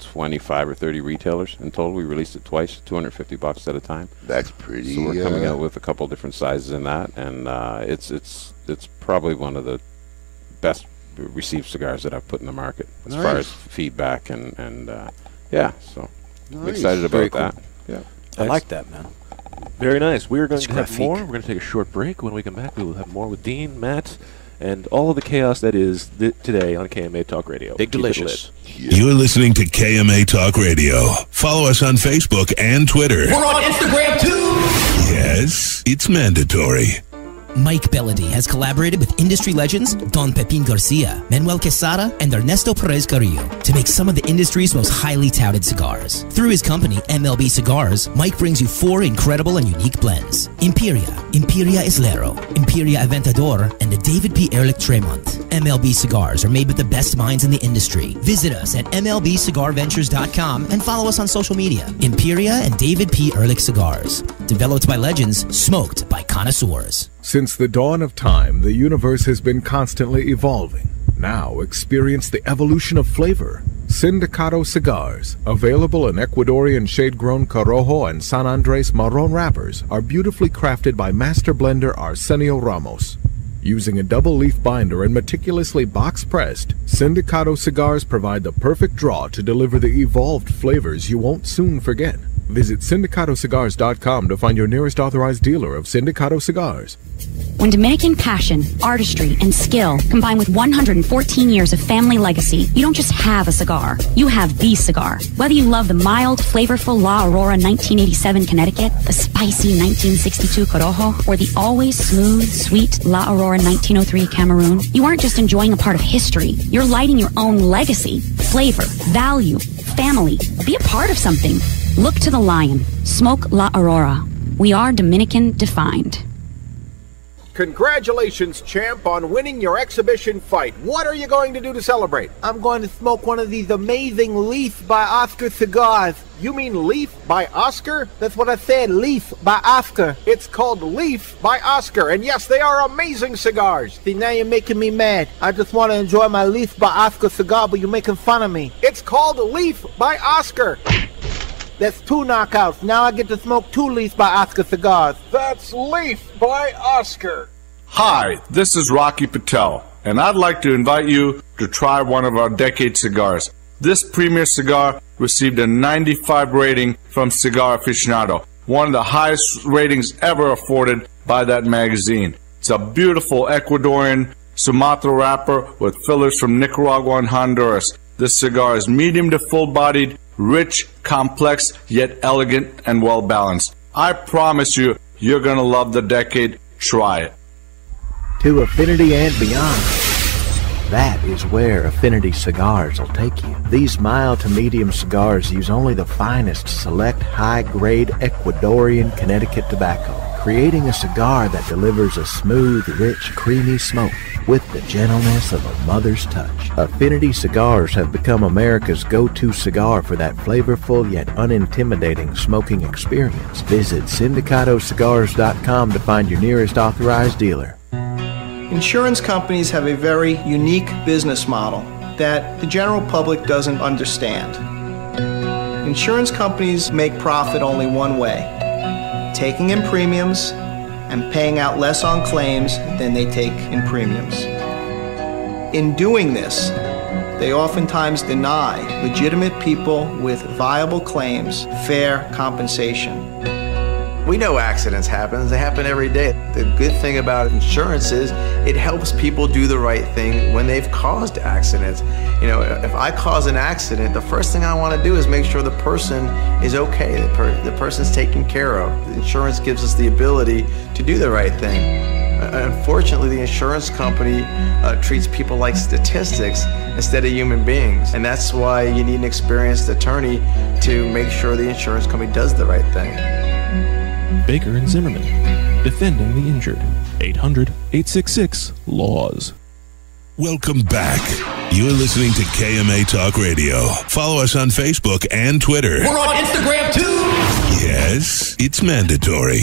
25 or 30 retailers in total. We released it twice, 250 bucks at a time. That's pretty. So we're coming out with a couple different sizes in that, and it's probably one of the best received cigars that I've put in the market as far as feedback and yeah. So I'm Nice. excited Very about cool. that. Yeah. I like that, man. Very nice. We're going It's to have graphique. more. We're going to take a short break. When we come back, we will have more with Dean, Matt, and all of the chaos that is today on KMA Talk Radio. Big Keep it delicious. lit. You're listening to KMA Talk Radio. Follow us on Facebook and Twitter. We're on Instagram too. Yes, it's mandatory. Mike Bellady has collaborated with industry legends Don Pepin Garcia, Manuel Quesada, and Ernesto Perez Carrillo to make some of the industry's most highly touted cigars. Through his company, MLB Cigars, Mike brings you 4 incredible and unique blends. Imperia, Imperia Islero, Imperia Aventador, and the David P. Ehrlich Tremont. MLB Cigars are made with the best minds in the industry. Visit us at MLBCigarVentures.com and follow us on social media. Imperia and David P. Ehrlich Cigars. Developed by legends, smoked by connoisseurs. Since the dawn of time, the universe has been constantly evolving. Now experience the evolution of flavor. Sindicato Cigars, available in Ecuadorian shade-grown Corojo and San Andres Marron wrappers, are beautifully crafted by master blender Arsenio Ramos. Using a double-leaf binder and meticulously box-pressed, Sindicato Cigars provide the perfect draw to deliver the evolved flavors you won't soon forget. Visit syndicatocigars.com to find your nearest authorized dealer of Sindicato cigars. When Dominican passion, artistry, and skill combine with 114 years of family legacy, you don't just have a cigar, you have the cigar. Whether you love the mild, flavorful La Aurora 1987 Connecticut, the spicy 1962 Corojo, or the always smooth, sweet La Aurora 1903 Cameroon, you aren't just enjoying a part of history, you're lighting your own legacy, flavor, value, family. Be a part of something. Look to the lion. Smoke La Aurora. We are Dominican defined. Congratulations, champ, on winning your exhibition fight. What are you going to do to celebrate? I'm going to smoke one of these amazing Leaf by Oscar cigars. You mean Leaf by Oscar? That's what I said, Leaf by Oscar. It's called Leaf by Oscar, and yes, they are amazing cigars. See, now you're making me mad. I just want to enjoy my Leaf by Oscar cigar, but you're making fun of me. It's called Leaf by Oscar. That's 2 knockouts. Now I get to smoke 2 Leaf by Oscar cigars. That's Leaf by Oscar. Hi, this is Rocky Patel, and I'd like to invite you to try one of our decade cigars. This premier cigar received a 95 rating from Cigar Aficionado, one of the highest ratings ever afforded by that magazine. It's a beautiful Ecuadorian Sumatra wrapper with fillers from Nicaragua and Honduras. This cigar is medium to full-bodied, rich, complex, yet elegant and well-balanced. I promise you, you're going to love the decade. Try it. To affinity and beyond. That is where Affinity Cigars will take you. These mild to medium cigars use only the finest select high-grade Ecuadorian Connecticut tobacco, creating a cigar that delivers a smooth, rich, creamy smoke with the gentleness of a mother's touch. Affinity Cigars have become America's go-to cigar for that flavorful yet unintimidating smoking experience. Visit syndicatocigars.com to find your nearest authorized dealer. Insurance companies have a very unique business model that the general public doesn't understand. Insurance companies make profit only one way, taking in premiums and paying out less on claims than they take in premiums. In doing this, they oftentimes deny legitimate people with viable claims fair compensation. We know accidents happen. They happen every day. The good thing about insurance is it helps people do the right thing when they've caused accidents. You know, if I cause an accident, the first thing I want to do is make sure the person is okay, the person's taken care of. The insurance gives us the ability to do the right thing. Unfortunately, the insurance company treats people like statistics instead of human beings. And that's why you need an experienced attorney to make sure the insurance company does the right thing. Baker and Zimmerman, defending the injured. 800-866-LAWS. Welcome back. You're listening to KMA Talk Radio. Follow us on Facebook and Twitter. We're on Instagram too. Yes, it's mandatory.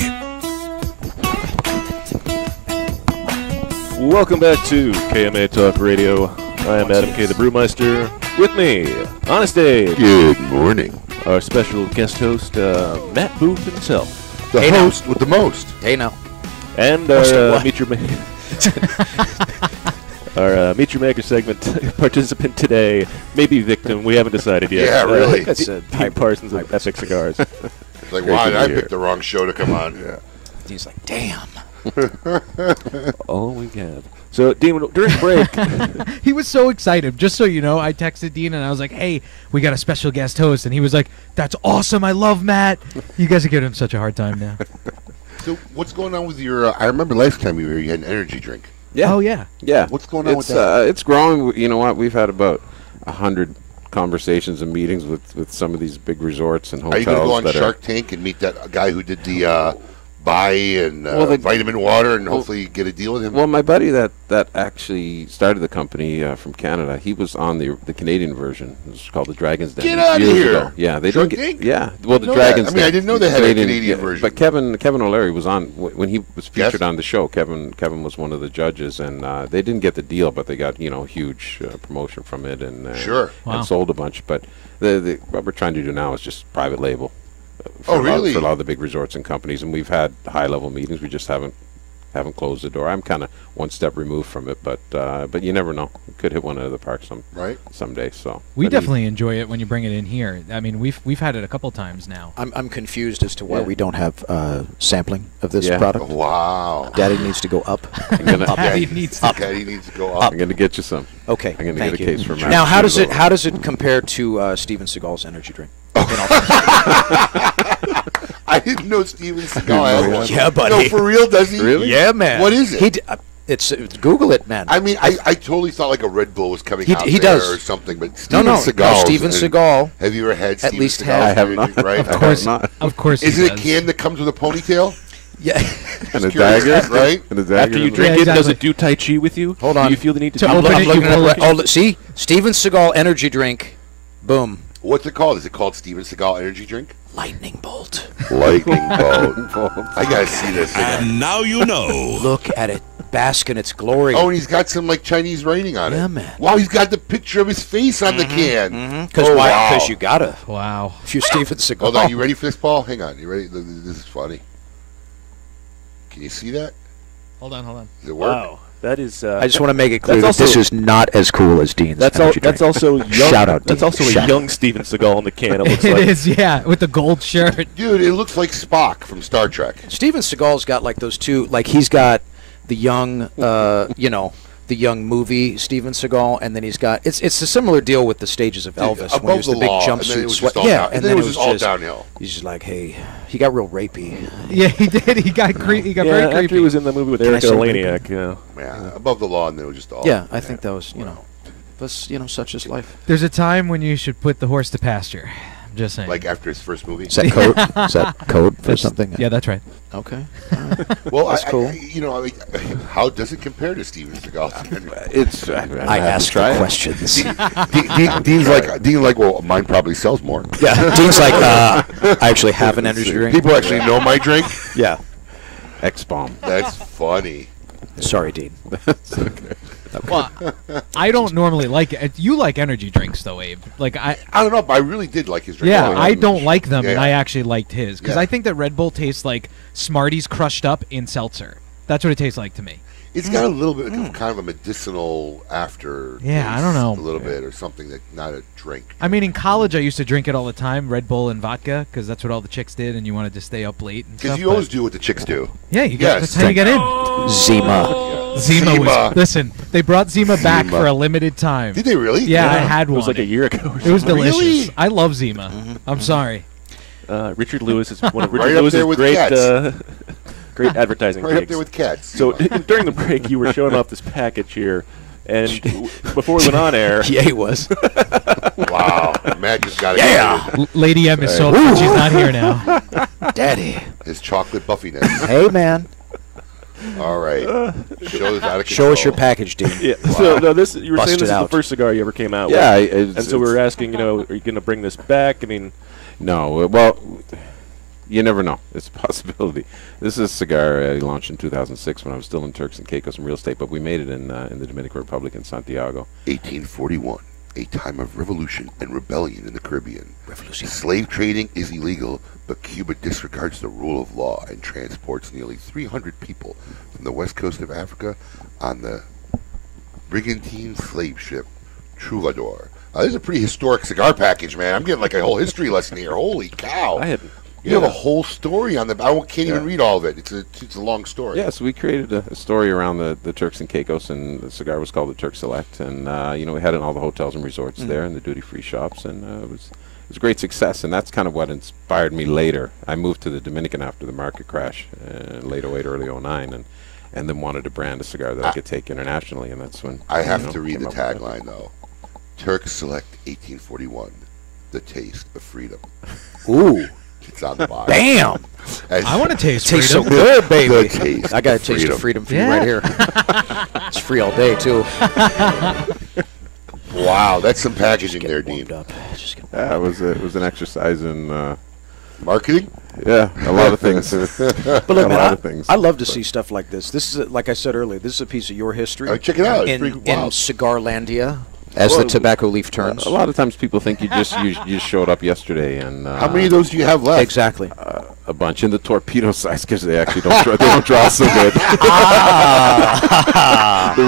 Welcome back to KMA Talk Radio. I am Adam K. the Brewmeister. With me, Honest Dave. Good morning. Our special guest host, Matt Booth himself. The host with the most. Hey, now. And our Meet Your Maker. Our Meet Your Maker segment participant today, maybe victim. We haven't decided yet. Yeah, really. Dean Parsons of Epic Cigars. It's like, why did I pick the wrong show to come on? Yeah. He's like, damn. All we have. So, Dean, during break... He was so excited. Just so you know, I texted Dean and I was like, hey, we got a special guest host. And he was like, that's awesome. I love Matt. You guys are giving him such a hard time now. So, what's going on with your... I remember last time you were here, you had an energy drink. Yeah. Oh, yeah. Yeah. What's going on with that? It's growing. You know what? We've had about 100 conversations and meetings with some of these big resorts and hotels. Are you going to go on Shark Tank and meet that guy who did the... buy and vitamin water and hopefully get a deal with him? Well, my buddy that actually started the company from Canada, he was on the Canadian version. It's called the Dragon's Den. Get out of years here! Ago. Yeah, they Shark didn't Tank? Yeah, well, the I Dragon's Den. I didn't know they had a Canadian version. But Kevin O'Leary was on when he was featured on the show. Kevin was one of the judges, and they didn't get the deal, but they got huge promotion from it and and sold a bunch. But what we're trying to do now is just private label. For a lot of the big resorts and companies, and we've had high-level meetings. We just haven't haven't closed the door. I'm kind of one step removed from it, but you never know. It could hit one of the parks someday. So we definitely enjoy it when you bring it in here. I mean, we've had it a couple times now. I'm confused as to why we don't have sampling of this product. Wow. Daddy needs to go up. Daddy needs to go up. I'm going to get you some. Okay. I'm going to thank get a you. case for Matt. Now, how does it compare to Steven Seagal's energy drink? I didn't know Steven Seagal had one. Yeah, buddy. No, for real, does he? Really? Yeah, man. What is it? It's Google it, man. I mean, I totally thought like a Red Bull was coming out he there does. or something, but Steven No, Seagal. Steven Seagal. Have you ever had Steven least Seagal? half. I have not. Right? Of course, of course. Is he it a does. can that comes with a ponytail? Yeah. And a Curious, dagger, right? And a dagger. After you drink Yeah, it, does exactly. it do Tai Chi with you? Hold on. Do you feel the need to To do open Tai it, Chi? you looking pull at it. oh, see, Steven Seagal energy drink. Boom. What's it called? Is it called Steven Seagal energy drink? Lightning bolt. Lightning bolt. I gotta see this. And now you know. Look at it. Bask in its glory. Oh, and he's got some like Chinese writing on it. Yeah, man. Wow, he's got the picture of his face on the can. Because Oh, wow. Because you gotta. Wow. If you're Steven Seagal. Hold on, you ready for this, Paul? Hang on, you ready? This is funny. Can you see that? Hold on. Does it work? Wow, that is. I just want to make it clear that that's this also- is not as cool as Dean's. That's energy drink. also young. Shout out. That's Dean. also Shout a young Steven Seagal on the can. It looks It like. is, yeah, with the gold shirt. Dude, it looks like Spock from Star Trek. Steven Seagal's got like those two. Like he's got the young, the young movie Steven Seagal, and then he's got it's a similar deal with the stages of Elvis Above when he was the the big law, and then it jumpsuit was sweat. just all Yeah, down- and then it was just all just downhill. He's just like, hey, he got real rapey. Yeah, he did. He got very After creepy. he was in the movie with Can I Erica say Laniak. Yeah. Yeah, above the law, and then it was just all. Yeah, I think that was such is life. There's a time when you should put the horse to pasture. I'm just saying. Like after his first movie. Is that code? Is that code for something? Yeah, that's right. Okay. Well, That's cool. how does it compare to Steven Seagal? It's. I ask the questions. Dean's like, well, mine probably sells more. Yeah, Dean's like, I actually have an energy drink. People actually know my drink. Yeah. X-Bomb. That's funny. Sorry, Dean. That's okay. Well, I don't normally like it. You like energy drinks, though, Abe. Like I don't know, but I really did like his drink. Yeah, I don't like them, Yeah, and yeah. I actually liked his because Yeah. I think that Red Bull tastes like Smarties crushed up in seltzer. That's what it tastes like to me. It's got a little bit of kind of a medicinal after. Yeah, I don't know. A little bit or something that not a drink. I mean, in college, I used to drink it all the time, Red Bull and vodka, because that's what all the chicks did, and you wanted to stay up late. Because you always do what the chicks do. Yeah, you get, that's how you get in. Zima. Zima was. Listen, they brought Zima back Zima. for a limited time. Did they really? Yeah, I had It one. was like a year ago. Or It was something. delicious. Really? I love Zima. I'm sorry. Richard Lewis is one of Richard Right up Lewis's there with great, Cats. great advertising Right up gigs. there with Cats. So during the break, you were showing off this package here, and before we went on air, Yeah, he was. Wow, Matt just got it. Yeah. Lady M is so upset she's not here now. Daddy. His chocolate buffiness. Hey, man. All right. Show us out of Show us your control. package, Dean. yeah. So no, this you were Bust saying it this is the out. first cigar you ever came out Yeah, with, and so we were asking, are you going to bring this back? I mean, No, well, you never know. It's a possibility. This is a cigar I launched in 2006 when I was still in Turks and Caicos and real estate, but we made it in the Dominican Republic in Santiago. 1841, a time of revolution and rebellion in the Caribbean. Revolution. Slave trading is illegal, but Cuba disregards the rule of law and transports nearly 300 people from the west coast of Africa on the brigantine slave ship Troubadour. This is a pretty historic cigar package, man. I'm getting like a whole history lesson here. Holy cow! You have a whole story on the. I can't even read all of it. It's a long story. Yeah, so we created a story around the Turks and Caicos, and the cigar was called the Turk Select, and we had it in all the hotels and resorts there, and the duty-free shops, and it was a great success, and that's kind of what inspired me later. I moved to the Dominican after the market crash, late 08, early 09, and then wanted to brand a cigar that I could take internationally, and that's when I have to read came the up with it. tagline though. Turk Select 1841, the taste of freedom. Ooh. It's on the bottom. Bam! I want to taste Tastes freedom. so good, baby. The taste I got a of taste of freedom for you Yeah. right here. It's free all day, too. Wow, that's some packaging there, Dean. Up. Just get Yeah, it was an exercise in marketing. Yeah, a lot of things. But look, a man, lot of things. I love to see stuff like this. This is, like I said earlier, this is a piece of your history. Check it out. It's In pretty wild. Cigarlandia. As the tobacco leaf turns. A lot of times people think you just showed up yesterday, and how many of those do you have left? Exactly. A bunch in the torpedo size because they actually don't draw so good. The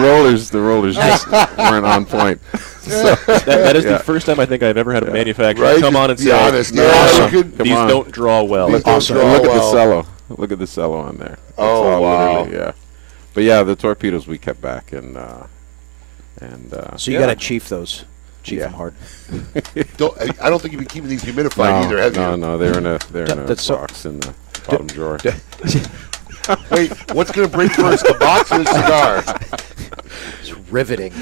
rollers just weren't on point. So, that is the first time I think I've ever had a manufacturer come on and say, honest. "These don't draw well." Look at the cello. Look at the cello on there. Oh, wow. Yeah. But yeah, the torpedoes we kept back, and so you got to chief those. Chief them hard. I don't think you've been keeping these humidified either, have you? No, they're in a box in the bottom drawer. Wait, what's going to break first, the box or the cigar? It's riveting.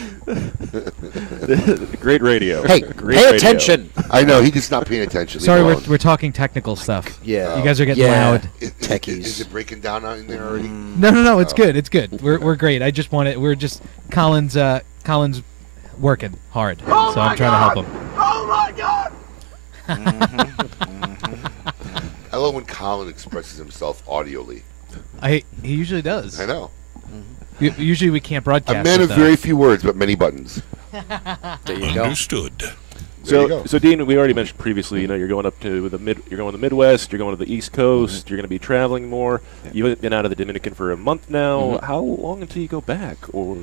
Great radio. Hey, pay attention. I know, he's just not paying attention. Sorry, we're talking technical stuff. Yeah. You guys are getting loud. Techies. Is it breaking down in there already? No, it's good. It's good. We're great. I just want it. We're just Colin's working hard, so I'm trying to help him. Oh my God! I love when Colin expresses himself audially. He usually does. I know. Usually we can't broadcast. A man of very few words, but many buttons. There you go. Understood. So Dean, we already mentioned previously. You're going up to you're going to the Midwest. You're going to the East Coast. You're going to be traveling more. You've been out of the Dominican for a month now. How long until you go back, or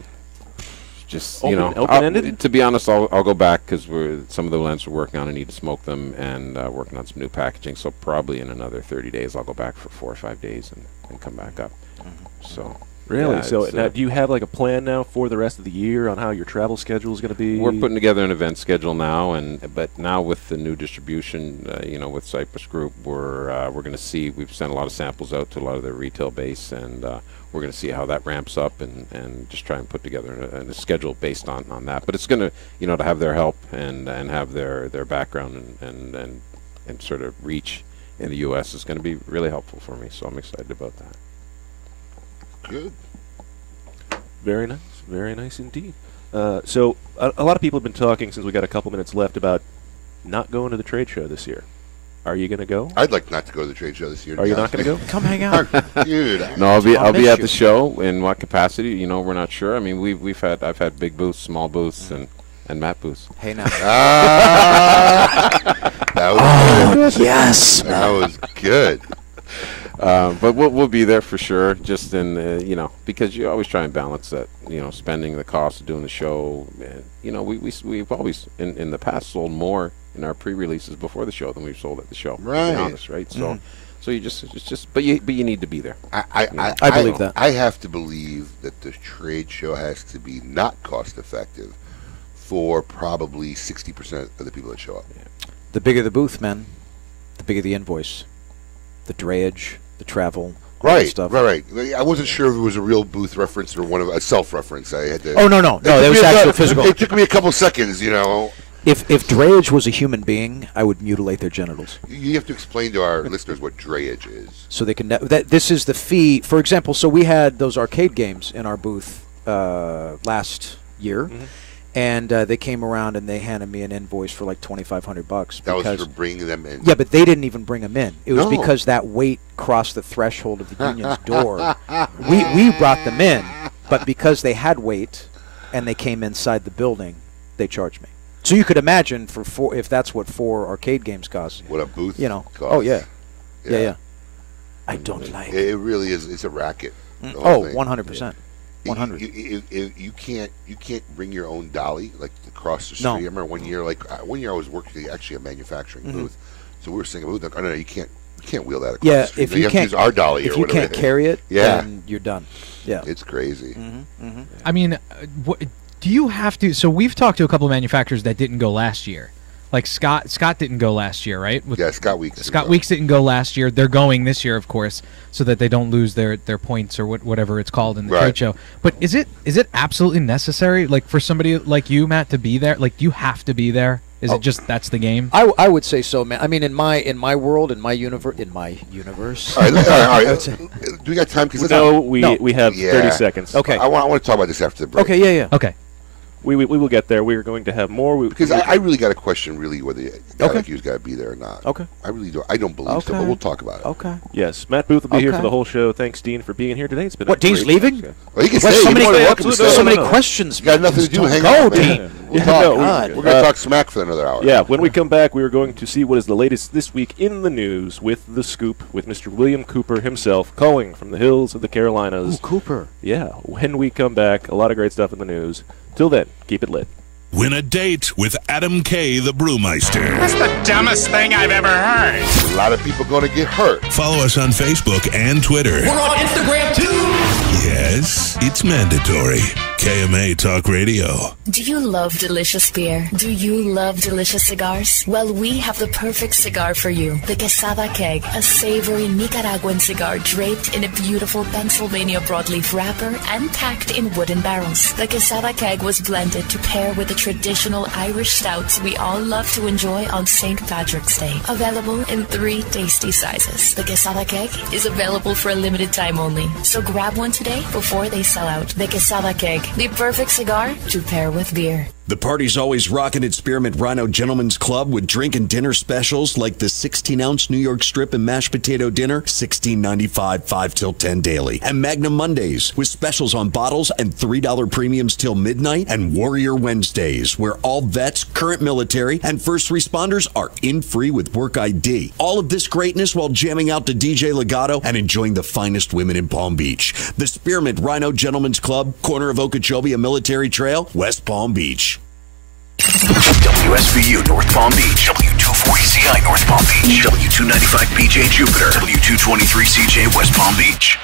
just open-ended? To be honest, I'll go back because some of the blends we're working on. I need to smoke them and working on some new packaging. So probably in another 30 days, I'll go back for 4 or 5 days and come back up. So. Really? Yeah, so now, do you have like a plan now for the rest of the year on how your travel schedule is going to be? We're putting together an event schedule now, but now with the new distribution, with Cypress Group, we're going to see. We've sent a lot of samples out to a lot of their retail base, and we're going to see how that ramps up, and just try and put together a schedule based on that. But it's going to to have their help and have their background and sort of reach in the U.S. is going to be really helpful for me. So I'm excited about that. Good. Very nice indeed. So a lot of people have been talking since we got a couple minutes left about not going to the trade show this year. Are you going to go? I'd like not to go to the trade show this year. Are you not going to go? Come hang out, dude. No, I'll be at the show. In what capacity? We're not sure. I mean, I've had big booths, small booths, and Matt booths. Hey now. That was good. Yes. That was good. But we'll be there for sure. Just in because you always try and balance that. Spending the cost of doing the show. We've always in the past sold more in our pre-releases before the show than we've sold at the show. Right. To be honest, right? So, so you but you need to be there. I believe that. I have to believe that the trade show has to be not cost effective for probably 60% of the people that show up. Yeah. The bigger the booth, man, the bigger the invoice, the drayage, the travel, all that stuff. Right. I wasn't sure if it was a real booth reference or a self-reference. I had to. Oh no, that was actual physical. It took me a couple seconds, If drayage was a human being, I would mutilate their genitals. You have to explain to our listeners what drayage is, so they can. This is the fee. For example, so we had those arcade games in our booth last year. And they came around and they handed me an invoice for like $2,500. That was for bringing them in. Yeah, but they didn't even bring them in. It was because that weight crossed the threshold of the union's door. We brought them in, but because they had weight and they came inside the building, they charged me. So you could imagine if that's what 4 arcade games cost. What a booth costs. Oh yeah. I don't like it. It really is. It's a racket. 100%. 100. You can't bring your own dolly like across the street. No. I remember one year I was working actually a manufacturing booth, so we were saying about no, you can't wheel that across the street. If you have can't to use our dolly, if or you whatever. can't carry it, then you're done. Yeah, it's crazy. I mean, do you have to? So we've talked to a couple of manufacturers that didn't go last year. Like Scott didn't go last year, right? Scott Weeks. Scott Weeks didn't go last year. They're going this year, of course, so that they don't lose their points or whatever it's called in the trade show. But is it absolutely necessary, like for somebody like you, Matt, to be there? Like, do you have to be there? Is it just that's the game? I would say so, man. I mean, in my world, in my universe. All right. Do we got time? We have 30 seconds. Okay. I want to talk about this after the break. Okay. Yeah. Okay. We will get there. We are going to have more. Because I really got a question, really, whether a guy like you's got to be there or not. Okay. I really do. I don't believe so, but we'll talk about it. Okay. Yes, Matt Booth will be here for the whole show. Thanks, Dean, for being here today. It's been Dean's leaving? Well, he can stay. So many questions. You got nothing to do. Hang out, Dean. We're going to talk smack for another hour. Yeah, when we come back, we are going to see what is the latest this week in the news with The Scoop, with Mr. William Cooper himself, calling from the hills of the Carolinas. Ooh, Cooper. Yeah, when we come back, a lot of great stuff in the news. Till then, keep it lit. Win a date with Adam K. the Brewmeister. That's the dumbest thing I've ever heard. A lot of people going to get hurt. Follow us on Facebook and Twitter. We're on Instagram too. Yes, it's mandatory. KMA Talk Radio. Do you love delicious beer? Do you love delicious cigars? Well, we have the perfect cigar for you. The Quesada Keg, a savory Nicaraguan cigar draped in a beautiful Pennsylvania broadleaf wrapper and packed in wooden barrels. The Quesada Keg was blended to pair with the traditional Irish stouts we all love to enjoy on St. Patrick's Day. Available in 3 tasty sizes. The Quesada Keg is available for a limited time only, so grab one today before they sell out. The Quesada Keg, the perfect cigar to pair with beer. The party's always rocking at Spearmint Rhino Gentlemen's Club with drink and dinner specials like the 16-ounce New York strip and mashed potato dinner, $16.95, 5 till 10 daily. And Magnum Mondays with specials on bottles and $3 premiums till midnight. And Warrior Wednesdays, where all vets, current military, and first responders are in free with work ID. All of this greatness while jamming out to DJ Legato and enjoying the finest women in Palm Beach. The Spearmint Rhino Gentlemen's Club, corner of Okeechobee and Military Trail, West Palm Beach. WSVU North Palm Beach, W240CI North Palm Beach, W295BJ Jupiter, W223CJ West Palm Beach.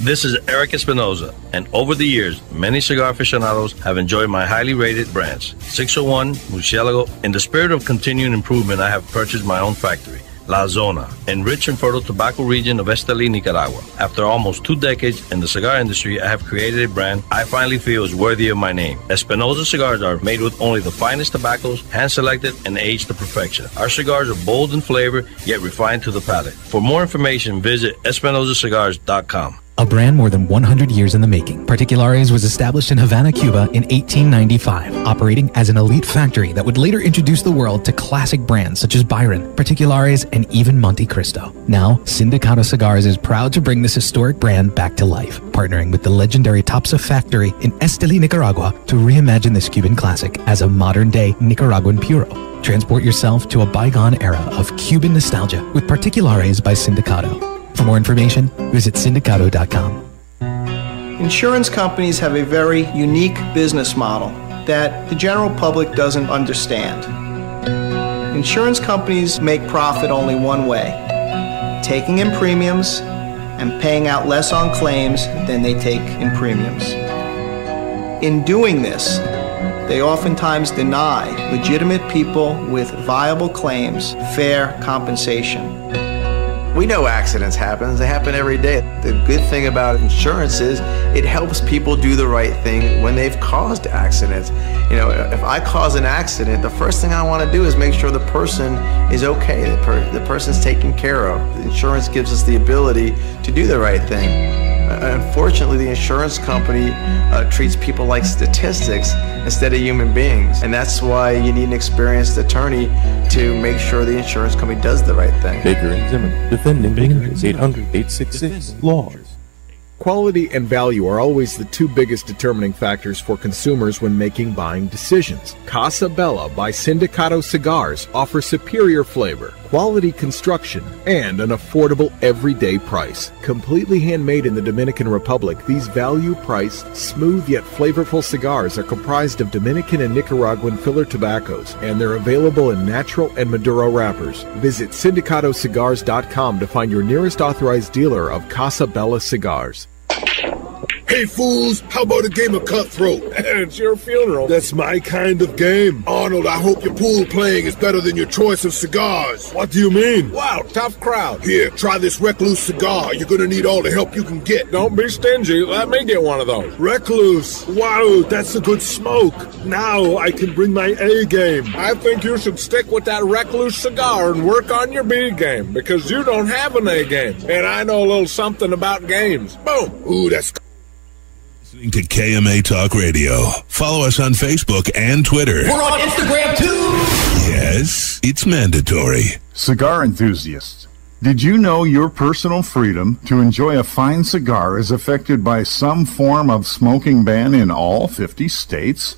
This is Eric Espinoza, and over the years, many cigar aficionados have enjoyed my highly rated brands. 601, Murcielago. In the spirit of continuing improvement, I have purchased my own factory, La Zona, in rich and fertile tobacco region of Esteli, Nicaragua. After almost 2 decades in the cigar industry, I have created a brand I finally feel is worthy of my name. Espinoza cigars are made with only the finest tobaccos, hand-selected and aged to perfection. Our cigars are bold in flavor, yet refined to the palate. For more information, visit EspinozaCigars.com. A brand more than 100 years in the making, Particulares was established in Havana, Cuba in 1895, operating as an elite factory that would later introduce the world to classic brands such as Byron, Particulares, and even Monte Cristo. Now, Sindicato Cigars is proud to bring this historic brand back to life, partnering with the legendary Topsa factory in Esteli, Nicaragua to reimagine this Cuban classic as a modern-day Nicaraguan puro. Transport yourself to a bygone era of Cuban nostalgia with Particulares by Sindicato. For more information, visit Sindicato.com. Insurance companies have a very unique business model that the general public doesn't understand. Insurance companies make profit only one way, taking in premiums and paying out less on claims than they take in premiums. In doing this, they oftentimes deny legitimate people with viable claims fair compensation. We know accidents happen. They happen every day. The good thing about insurance is it helps people do the right thing when they've caused accidents. You know, if I cause an accident, the first thing I want to do is make sure the person is okay, the person's taken care of. The insurance gives us the ability to do the right thing. Unfortunately, the insurance company treats people like statistics instead of human beings. And that's why you need an experienced attorney to make sure the insurance company does the right thing. Baker and Zimmerman, defending Baker's 800-866-LAWS. Quality and value are always the 2 biggest determining factors for consumers when making buying decisions. Casa Bella by Sindicato Cigars offers superior flavor, quality construction, and an affordable everyday price. Completely handmade in the Dominican Republic, these value-priced, smooth yet flavorful cigars are comprised of Dominican and Nicaraguan filler tobaccos, and they're available in natural and Maduro wrappers. Visit SindicatoCigars.com to find your nearest authorized dealer of Casa Bella cigars. Hey fools, how about a game of Cutthroat? It's your funeral. That's my kind of game. Arnold, I hope your pool playing is better than your choice of cigars. What do you mean? Wow, tough crowd. Here, try this Recluse cigar. You're gonna need all the help you can get. Don't be stingy. Let me get one of those. Recluse. Wow, that's a good smoke. Now I can bring my A game. I think you should stick with that Recluse cigar and work on your B game, because you don't have an A game. And I know a little something about games. Boom. Ooh, that's Listening to KMA Talk Radio. Follow us on Facebook and Twitter. We're on Instagram too. Yes, it's mandatory. Cigar enthusiasts, did you know your personal freedom to enjoy a fine cigar is affected by some form of smoking ban in all 50 states?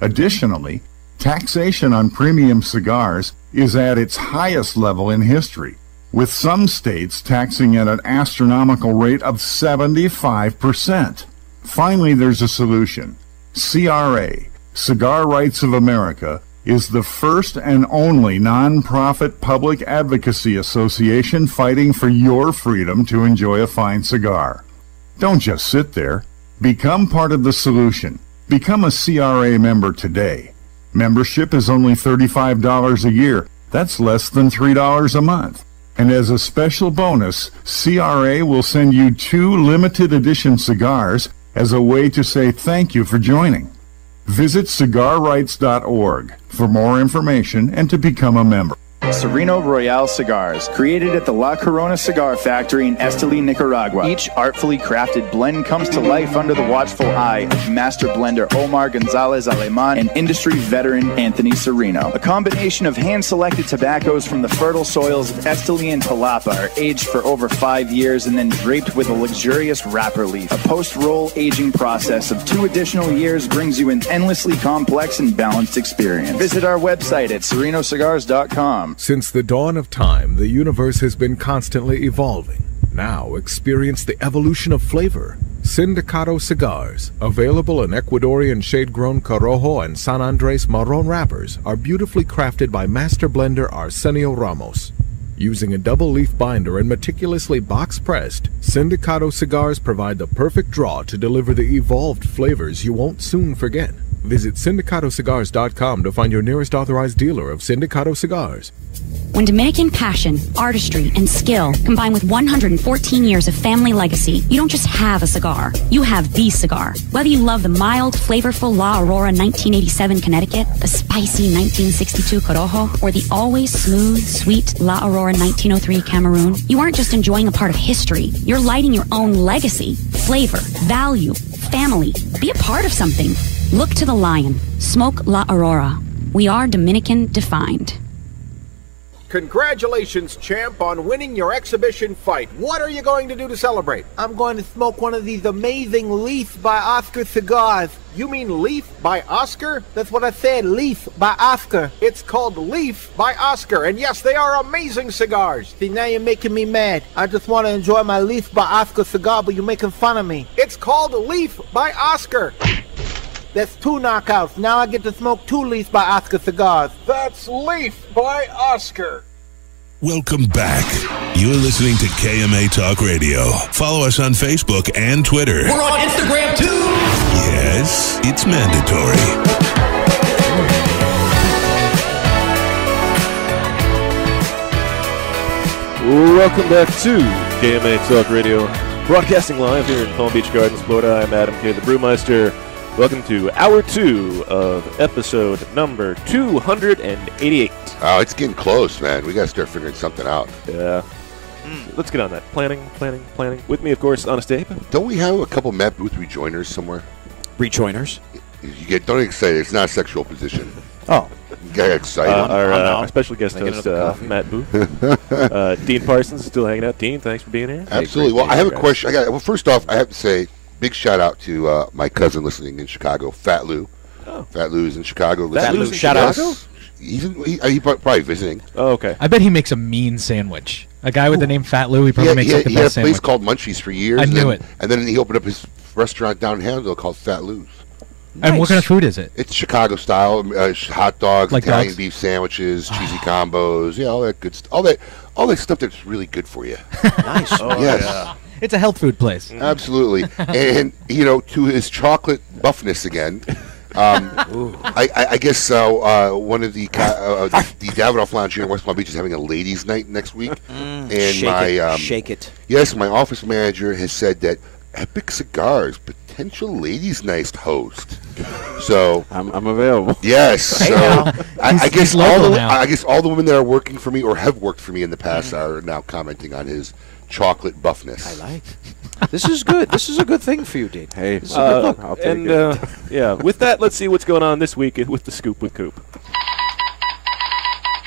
Additionally, taxation on premium cigars is at its highest level in history, with some states taxing at an astronomical rate of 75%. Finally, there's a solution. CRA, Cigar Rights of America, is the first and only nonprofit public advocacy association fighting for your freedom to enjoy a fine cigar. Don't just sit there. Become part of the solution. Become a CRA member today. Membership is only $35 a year. That's less than $3 a month. And as a special bonus, CRA will send you 2 limited edition cigars as a way to say thank you for joining. Visit cigarrights.org for more information and to become a member. Sereno Royale cigars, created at the La Corona Cigar Factory in Esteli, Nicaragua. Each artfully crafted blend comes to life under the watchful eye of master blender Omar Gonzalez Aleman and industry veteran Anthony Sereno. A combination of hand-selected tobaccos from the fertile soils of Esteli and Jalapa are aged for over 5 years and then draped with a luxurious wrapper leaf. A post-roll aging process of 2 additional years brings you an endlessly complex and balanced experience. Visit our website at serenocigars.com. Since the dawn of time, the universe has been constantly evolving. Now experience the evolution of flavor. Sindicato cigars, available in Ecuadorian shade-grown Corojo and San Andres Marron wrappers, are beautifully crafted by master blender Arsenio Ramos. Using a double-leaf binder and meticulously box-pressed, Sindicato cigars provide the perfect draw to deliver the evolved flavors you won't soon forget. Visit syndicatocigars.com to find your nearest authorized dealer of Sindicato cigars. When Dominican passion, artistry, and skill combine with 114 years of family legacy, you don't just have a cigar, you have the cigar. Whether you love the mild, flavorful La Aurora 1987 Connecticut, the spicy 1962 Corojo, or the always smooth, sweet La Aurora 1903 Cameroon, you aren't just enjoying a part of history, you're lighting your own legacy, flavor, value, family. Be a part of something. Look to the lion. Smoke La Aurora. We are Dominican defined. Congratulations, champ, on winning your exhibition fight. What are you going to do to celebrate? I'm going to smoke one of these amazing Leaf by Oscar cigars. You mean Leaf by Oscar? That's what I said, Leaf by Oscar. It's called Leaf by Oscar, and yes, they are amazing cigars. See, now you're making me mad. I just want to enjoy my Leaf by Oscar cigar, but you're making fun of me. It's called Leaf by Oscar. That's 2 knockouts. Now I get to smoke 2 Leaf by Oscar cigars. That's Leaf by Oscar. Welcome back. You're listening to KMA Talk Radio. Follow us on Facebook and Twitter. We're on Instagram too. Yes, it's mandatory. Welcome back to KMA Talk Radio, broadcasting live here in Palm Beach Gardens, Florida. I'm Adam K. the Brewmeister. Welcome to Hour 2 of episode number 288. Oh, it's getting close, man. We got to start figuring something out. Yeah. Let's get on that. Planning. With me, of course, Honest Abe. Don't we have a couple Matt Booth rejoiners somewhere? Rejoiners? Don't get excited. It's not a sexual position. Oh. Get excited. Our special guest host, Matt Booth. Dean Parsons is still hanging out. Dean, thanks for being here. Absolutely. Well, I have a question. Well, first off, I have to say, big shout out to my cousin listening in Chicago, Fat Lou. Oh. Fat Lou is in Chicago. Fat Lou, shout out. He's probably visiting. Oh, okay. I bet he makes a mean sandwich. A guy with the name Fat Lou, he probably makes the best sandwich. He had a place called Munchies for years. I knew it. And then he opened up his restaurant down in Hamdale called Fat Lou's. Nice. And what kind of food is it? It's Chicago style, hot dogs, like Italian dogs? beef sandwiches, cheesy combos, all that good stuff. All that stuff that's really good for you. Nice. Oh, yes. Yeah. It's a health food place. Absolutely. And, to his chocolate buffness again, I guess one of the Davidoff Lounge here in West Palm Beach is having a ladies' night next week. And shake it. Yes, my office manager has said that Epic Cigars, potential ladies' night host. So I'm available. Yes. So I guess all the women that are working for me or have worked for me in the past are now commenting on his chocolate buffness. I like. This is good. This is a good thing for you, Dean. Hey, I'll take it. Yeah. With that, let's see what's going on this week with the Scoop with Coop.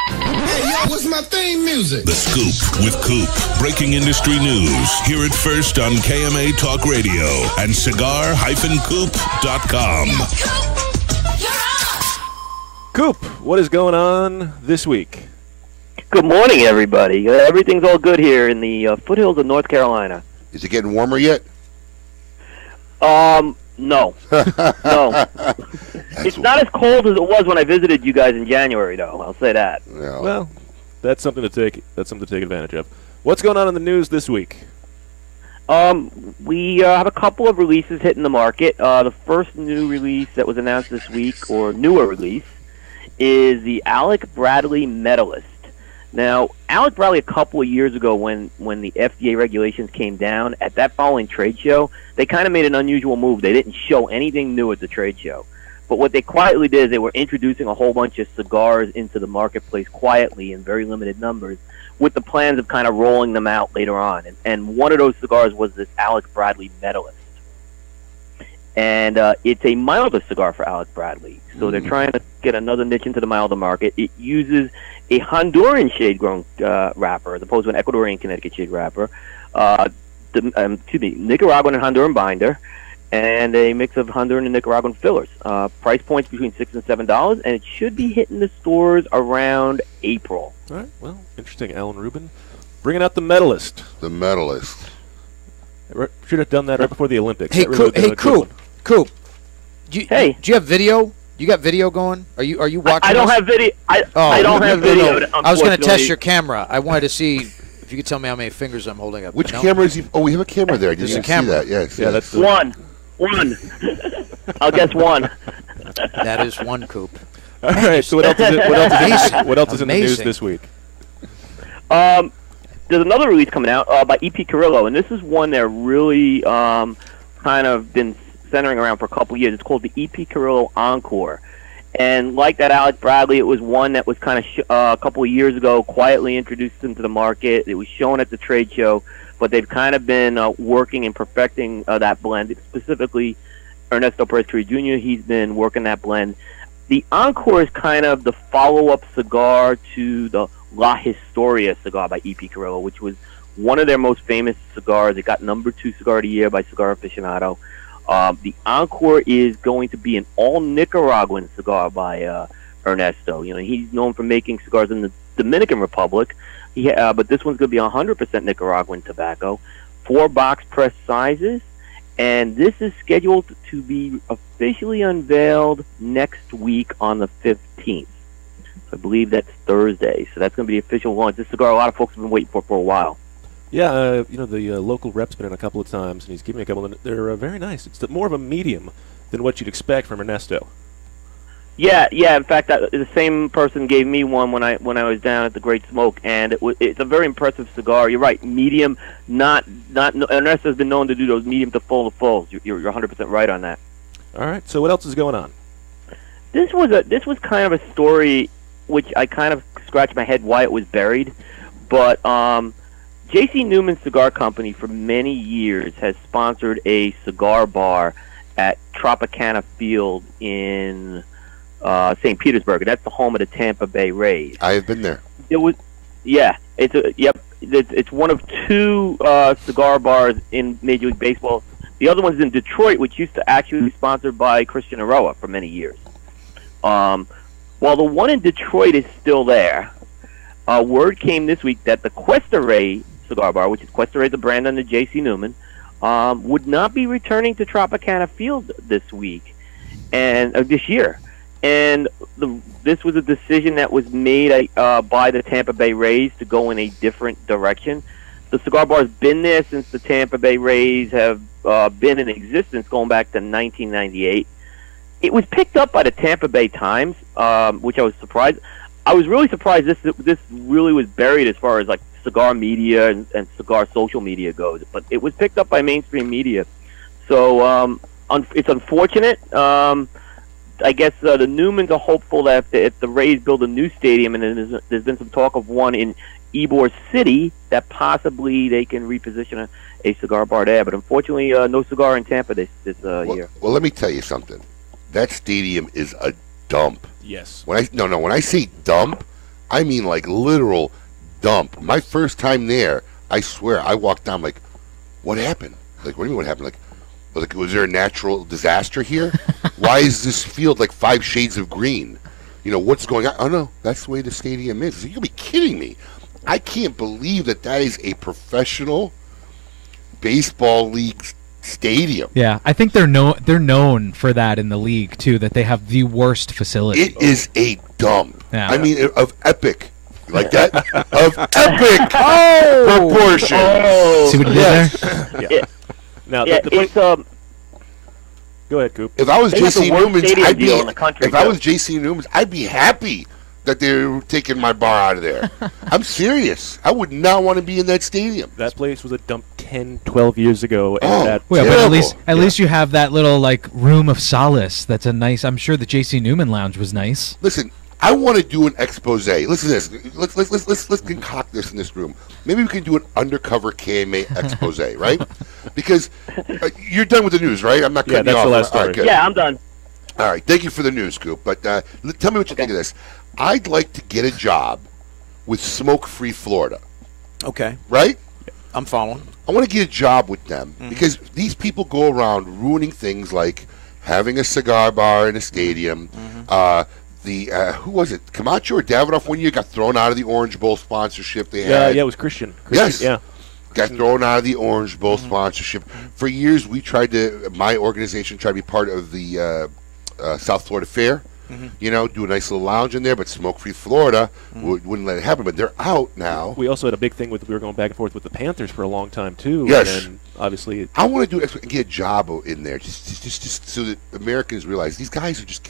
Hey, yo, what's my theme music? The Scoop with Coop. Breaking industry news. Hear it first on KMA Talk Radio and cigar-coop.com. Coop, what is going on this week? Good morning, everybody. Everything's all good here in the foothills of North Carolina. Is it getting warmer yet? No. No. It's not as cold as it was when I visited you guys in January, though. I'll say that. No. Well, that's something to take advantage of. What's going on in the news this week? We have a couple of releases hitting the market. The first new release that was announced this week, or newer release, is the Alec Bradley Medalist. Now, Alec Bradley, a couple of years ago when the FDA regulations came down, at that following trade show, they kind of made an unusual move. They didn't show anything new at the trade show. But what they quietly did is they were introducing a whole bunch of cigars into the marketplace quietly in very limited numbers, with the plans of kind of rolling them out later on. And one of those cigars was this Alec Bradley Medalist. And it's a milder cigar for Alec Bradley. So they're trying to get another niche into the milder market. It uses a Honduran shade-grown wrapper as opposed to an Ecuadorian Connecticut shade wrapper. Nicaraguan and Honduran binder, and a mix of Honduran and Nicaraguan fillers. Price points between $6 and $7, and it should be hitting the stores around April. All right, well, interesting. Alan Rubin bringing out the Medalist. The Medalist. Should have done that right before the Olympics. Hey, Coop. Do you have video? You got video going? Are you watching? I don't this? have video. I don't have video. I was going to test your camera. I wanted to see if you could tell me how many fingers I'm holding up. Which camera is he? Oh, we have a camera there. I didn't There's a see camera. that. Yes. Yeah, that's One. I'll guess one. That is one, Coop. All right. So what else is in the news this week? There's another release coming out by E.P. Carrillo, and this is one that really kind of been centering around for a couple years. It's called the E.P. Carrillo Encore. And like that Alec Bradley, it was one that was kind of a couple of years ago quietly introduced into the market. It was shown at the trade show, but they've kind of been working and perfecting that blend. Specifically, Ernesto Perez Carrillo Jr., he's been working that blend. The Encore is kind of the follow-up cigar to the La Historia cigar by E.P. Carrillo, which was one of their most famous cigars. It got #2 cigar of the year by Cigar Aficionado. The Encore is going to be an all-Nicaraguan cigar by Ernesto. You know, he's known for making cigars in the Dominican Republic, but this one's going to be 100% Nicaraguan tobacco, 4 box press sizes, and this is scheduled to be officially unveiled next week on the 15th. I believe that's Thursday, so that's going to be the official launch. This cigar, a lot of folks have been waiting for a while. Yeah, the local rep's been in a couple of times, and he's given me a couple, and they're very nice. It's more of a medium than what you'd expect from Ernesto. Yeah. In fact, the same person gave me one when I was down at the Great Smoke, and it's a very impressive cigar. You're right, medium. Not Ernesto's been known to do those medium to fulls. You're 100% right on that. All right. So what else is going on? This was kind of a story which I kind of scratched my head why it was buried, but J.C. Newman Cigar Company for many years has sponsored a cigar bar at Tropicana Field in St. Petersburg, and that's the home of the Tampa Bay Rays. I have been there. It's one of 2 cigar bars in Major League Baseball. The other one's in Detroit, which used to actually be sponsored by Christian Eiroa for many years. While the one in Detroit is still there, word came this week that the Cuesta Rey cigar bar, which is Cuesta Rey, the brand under J.C. Newman, would not be returning to Tropicana Field this week and this year. And this was a decision that was made by the Tampa Bay Rays to go in a different direction. The cigar bar has been there since the Tampa Bay Rays have been in existence, going back to 1998. It was picked up by the Tampa Bay Times, which I was surprised. I was really surprised this really was buried as far as like cigar media and cigar social media goes, but it was picked up by mainstream media. So it's unfortunate. I guess the Newmans are hopeful that if the Rays build a new stadium, and there's been some talk of one in Ybor City, that possibly they can reposition a cigar bar there. But unfortunately, no cigar in Tampa this year. Well, let me tell you something. That stadium is a dump. Yes. When I say dump, I mean like literal dump. My first time there, I swear, I walked down like, what happened? Like, what do you mean what happened? Like was there a natural disaster here? Why is this field like 5 shades of green? what's going on? Oh, no, that's the way the stadium is. You'll be kidding me. I can't believe that is a professional baseball league stadium. Yeah, I think they're known for that in the league, too, that they have the worst facility. It is a dump. Yeah. I mean, of epic. Like that? Of epic proportion. See what you did there? Yeah. Now, it's Go ahead, Coop. If I was They have the JC worst Newman's, stadium I'd be. deal in the country, If I too. was JC Newman's, I'd be happy that they're taking my bar out of there. I'm serious. I would not want to be in that stadium. That place was a dump 10, 12 years ago. And Oh, that Well, but terrible. at least you have that little room of solace. That's a nice. I'm sure the J.C. Newman Lounge was nice. Listen, I want to do an expose. Listen to this. Let's concoct this in this room. Maybe we can do an undercover KMA expose, right? Because you're done with the news, right? I'm not cutting you that's off. the last All right, story. good. Yeah, I'm done. All right, thank you for the news, Coop. But tell me what you think of this. I'd like to get a job with Smoke-Free Florida. Okay. Right? I'm following. I want to get a job with them because these people go around ruining things like having a cigar bar in a stadium. Who was it? Camacho or Davidoff one year got thrown out of the Orange Bowl sponsorship they had. Yeah, it was Christian. Yes. Yeah. Got thrown out of the Orange Bowl sponsorship. For years, my organization tried to be part of the South Florida Fair. Do a nice little lounge in there, but Smoke-Free Florida wouldn't let it happen. But they're out now. We also had a big thing we were going back and forth with the Panthers for a long time, too. Yes. And then, obviously, I want to get a job in there, just so that Americans realize these guys are just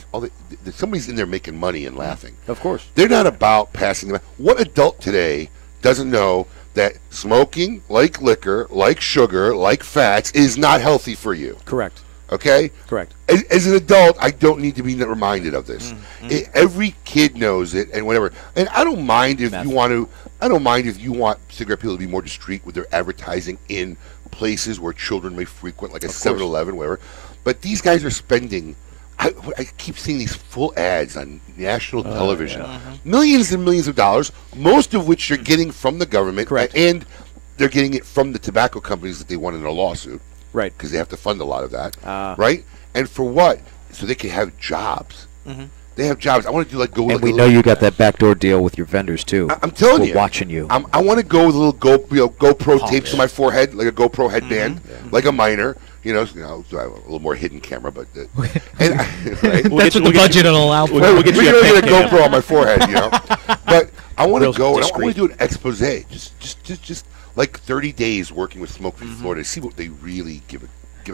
somebody's in there making money and laughing. Of course. They're not about passing them. What adult today doesn't know that smoking, like liquor, like sugar, like fats, is not healthy for you? Correct. Okay? Correct. As an adult, I don't need to be reminded of this. Every kid knows it and whatever. And I don't mind if you want to. I don't mind if you want cigarette people to be more discreet with their advertising in places where children may frequent, like a 7-Eleven, whatever. But these guys are spending. I keep seeing these full ads on national television, millions and millions of dollars, most of which they're getting from the government, Correct. and they're getting it from the tobacco companies that they won in a lawsuit. Right. Because they have to fund a lot of that. Right? And for what? So they can have jobs. They have jobs. I want to do go with And we know you got that backdoor deal with your vendors, too. I'm telling We're you. watching you. I want to go with a little GoPro tapes to my forehead, like a GoPro headband, like a miner. A little more hidden camera, but right? That's what the budget will allow for. We'll get you a a fake cam. GoPro on my forehead, But I want to Real go and I discreet. want to do an expose, just like 30 days working with Smoke-Free Florida, see what they really give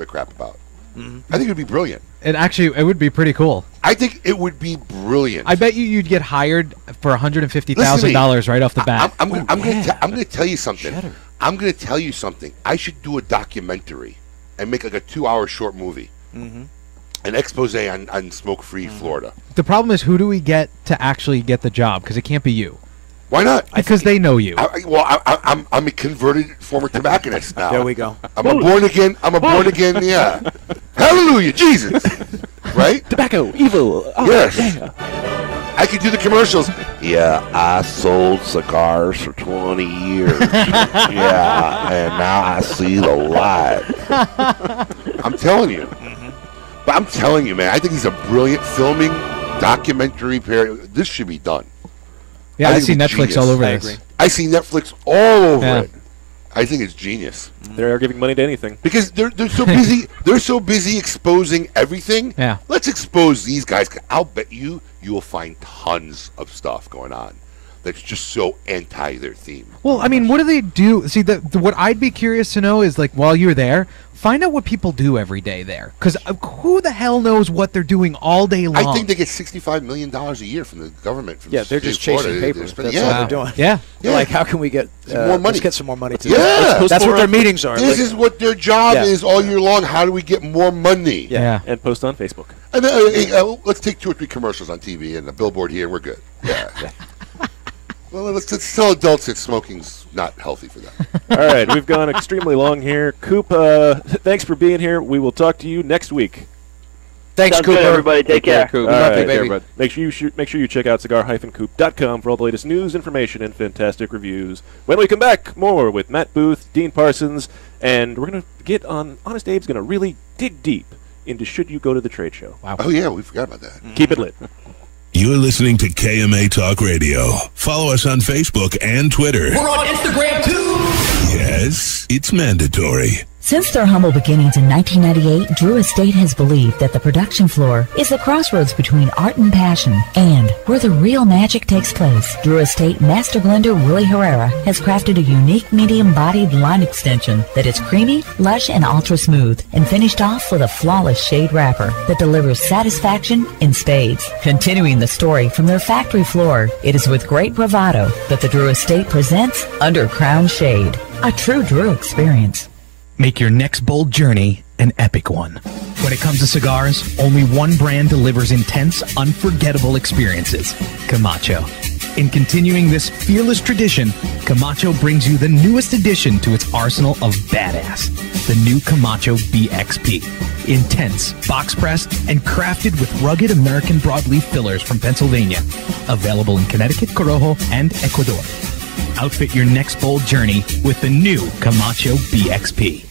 a crap about. I think it would be brilliant. It would be pretty cool. I think it would be brilliant. I bet you'd get hired for $150,000 right off the bat. I'm going to tell you something. I'm going to tell you something. I should do a documentary and make like a 2-hour short movie. An expose on Smoke-Free Florida. The problem is, who do we get to actually get the job? Because it can't be you. Why not? Because they know you. I'm a converted former tobacconist now. There we go. I'm a born again. Yeah. Hallelujah, Jesus. Right? tobacco, evil. Oh, Yes. yeah. I could do the commercials. Yeah, I sold cigars for 20 years. Yeah, and now I see the light. I'm telling you. But I'm telling you, man, I think he's a brilliant filming documentary. This should be done. Yeah, I think see it'd be Netflix genius. all over I this. agree. I see Netflix all over Yeah. it. I think it's genius They are giving money to anything. because they're so busy. They're so busy exposing everything. Yeah. Let's expose these guys. I'll bet you will find tons of stuff going on that's just so anti their theme. Well, I mean, what do they do? See, what I'd be curious to know is, while you're there, find out what people do every day there. Because who the hell knows what they're doing all day long? I think they get $65 million a year from the government. From Yeah, the they're state just of Florida. chasing They're paper. spending- That's all yeah. they're doing. Yeah. They're like, how can we get more money? Let's get some more money to Yeah. That's what their meetings are. This is what their job Yeah. is all year long. How do we get more money? Yeah. And post on Facebook. And let's take 2 or 3 commercials on TV and a billboard here, and we're good. Yeah. Well, let's tell adults that smoking's not healthy for them. All right, we've gone extremely long here. Coop, thanks for being here. We will talk to you next week. Thanks, Sounds good, Cooper. everybody. Take care. Coop. All right, Take care, bud. Make sure you check out cigar-coop.com for all the latest news, information, and fantastic reviews. When we come back, more with Matt Booth, Dean Parsons, and we're going to get on. Honest Abe's going to really dig deep into should you go to the trade show. Wow. Oh, yeah, we forgot about that. Keep it lit. You're listening to KMA Talk Radio. Follow us on Facebook and Twitter. We're on Instagram, too. Yes, it's mandatory. Since their humble beginnings in 1998, Drew Estate has believed that the production floor is the crossroads between art and passion and where the real magic takes place. Drew Estate Master Blender Willie Herrera has crafted a unique medium-bodied line extension that is creamy, lush, and ultra-smooth, and finished off with a flawless shade wrapper that delivers satisfaction in spades. Continuing the story from their factory floor, it is with great bravado that the Drew Estate presents Under Crown Shade, a true Drew experience. Make your next bold journey an epic one. When it comes to cigars, only one brand delivers intense, unforgettable experiences: Camacho. In continuing this fearless tradition, Camacho brings you the newest addition to its arsenal of badass, the new Camacho BXP. Intense, box-pressed, and crafted with rugged American broadleaf fillers from Pennsylvania. Available in Connecticut, Corojo, and Ecuador. Outfit your next bold journey with the new Camacho BXP.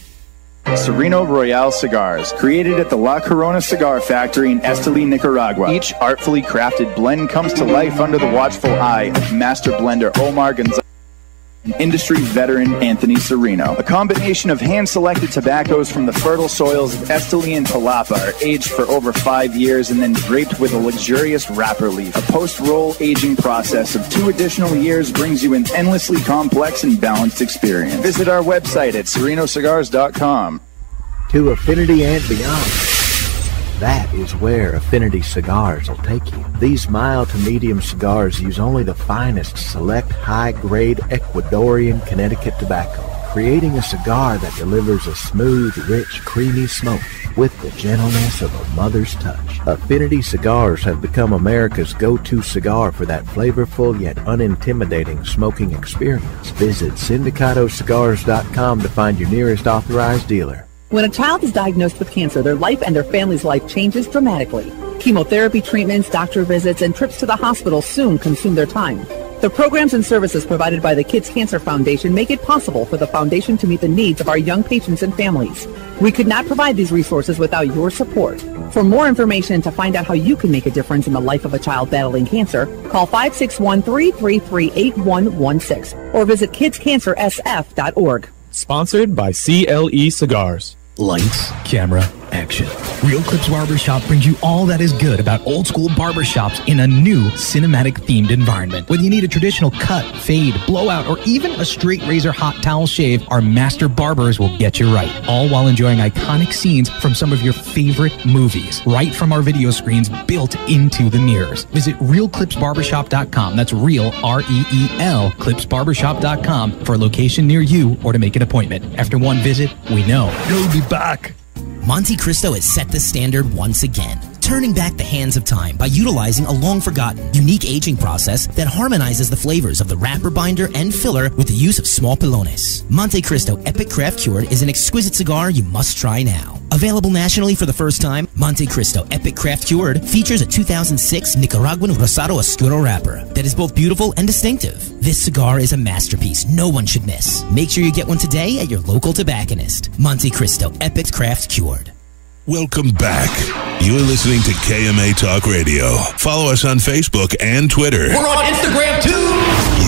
Sereno Royale cigars, created at the La Corona Cigar Factory in Esteli, Nicaragua. Each artfully crafted blend comes to life under the watchful eye of master blender Omar Gonzalez and industry veteran Anthony Sereno. A combination of hand-selected tobaccos from the fertile soils of Esteli and Palapa are aged for over 5 years and then draped with a luxurious wrapper leaf. A post-roll aging process of 2 additional years brings you an endlessly complex and balanced experience. Visit our website at serenocigars.com. To affinity and beyond. That is where Affinity Cigars will take you. These mild to medium cigars use only the finest select high-grade Ecuadorian Connecticut tobacco, creating a cigar that delivers a smooth, rich, creamy smoke with the gentleness of a mother's touch. Affinity Cigars have become America's go-to cigar for that flavorful yet unintimidating smoking experience. Visit syndicatocigars.com to find your nearest authorized dealer. When a child is diagnosed with cancer, their life and their family's life changes dramatically. Chemotherapy treatments, doctor visits, and trips to the hospital soon consume their time. The programs and services provided by the Kids Cancer Foundation make it possible for the foundation to meet the needs of our young patients and families. We could not provide these resources without your support. For more information and to find out how you can make a difference in the life of a child battling cancer, call 561-333-8116 or visit kidscancersf.org. Sponsored by CLE Cigars. Lights, camera, action. Real Clips Barbershop brings you all that is good about old school barbershops in a new cinematic themed environment. Whether you need a traditional cut, fade, blowout, or even a straight razor hot towel shave, our master barbers will get you right. All while enjoying iconic scenes from some of your favorite movies, right from our video screens built into the mirrors. Visit realclipsbarbershop.com. That's real, R-E-E-L, clipsbarbershop.com for a location near you or to make an appointment. After one visit, we know you'll be back. Monte Cristo has set the standard once again, turning back the hands of time by utilizing a long-forgotten, unique aging process that harmonizes the flavors of the wrapper, binder, and filler with the use of small pilones. Monte Cristo Epic Craft Cured is an exquisite cigar you must try now. Available nationally for the first time, Monte Cristo Epic Craft Cured features a 2006 Nicaraguan Rosado Oscuro wrapper that is both beautiful and distinctive. This cigar is a masterpiece no one should miss. Make sure you get one today at your local tobacconist. Monte Cristo Epic Craft Cured. Welcome back. You're listening to KMA Talk Radio. Follow us on Facebook and Twitter. We're on Instagram, too.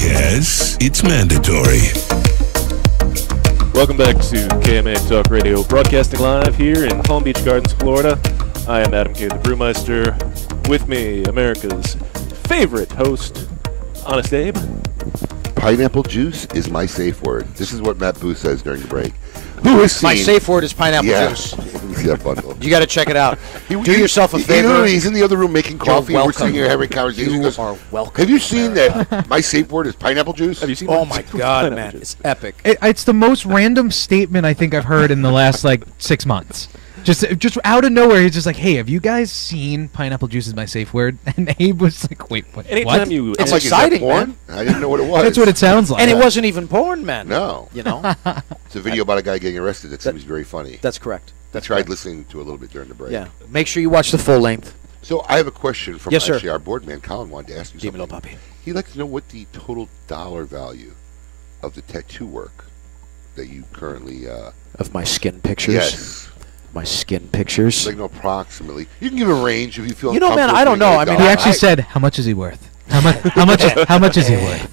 Yes, it's mandatory. Welcome back to KMA Talk Radio, broadcasting live here in Palm Beach Gardens, Florida. I am Adam K. the Brewmeister. With me, America's favorite host, Honest Abe. Pineapple juice is my safe word. This is what Matt Booth says during the break. Who has seen... My safe word is pineapple juice. See that bundle. You got to check it out. Do yourself a favor. He's in the other room making coffee. We're sitting here having conversations. You are welcome. Have you seen that my safe word is pineapple juice? Have you seen Oh, that? my God, man. It's epic. It's the most random statement I think I've heard in the last, 6 months. Just out of nowhere, he's just like, "Hey, have you guys seen pineapple juice is my safe word?" And Abe was like, "Wait, what?" Anytime you, it's exciting, porn? man. I didn't know what it was. That's what it sounds like. And it wasn't even porn, man. No, you know, it's a video about a guy getting arrested. That seems very funny. That's correct. I tried listening to a little bit during the break. Yeah, make sure you watch the full length. So I have a question from Yes, sir. actually our board man, Colin, wanted to ask you something. Dímelo, papi. He'd like to know what the total dollar value of the tattoo work that you currently of my skin pictures. Yes. my skin pictures. Like, no, approximately. You can give a range if you feel. You know, man, I don't know. I mean, he actually said, "How much is he worth? How much is he worth?"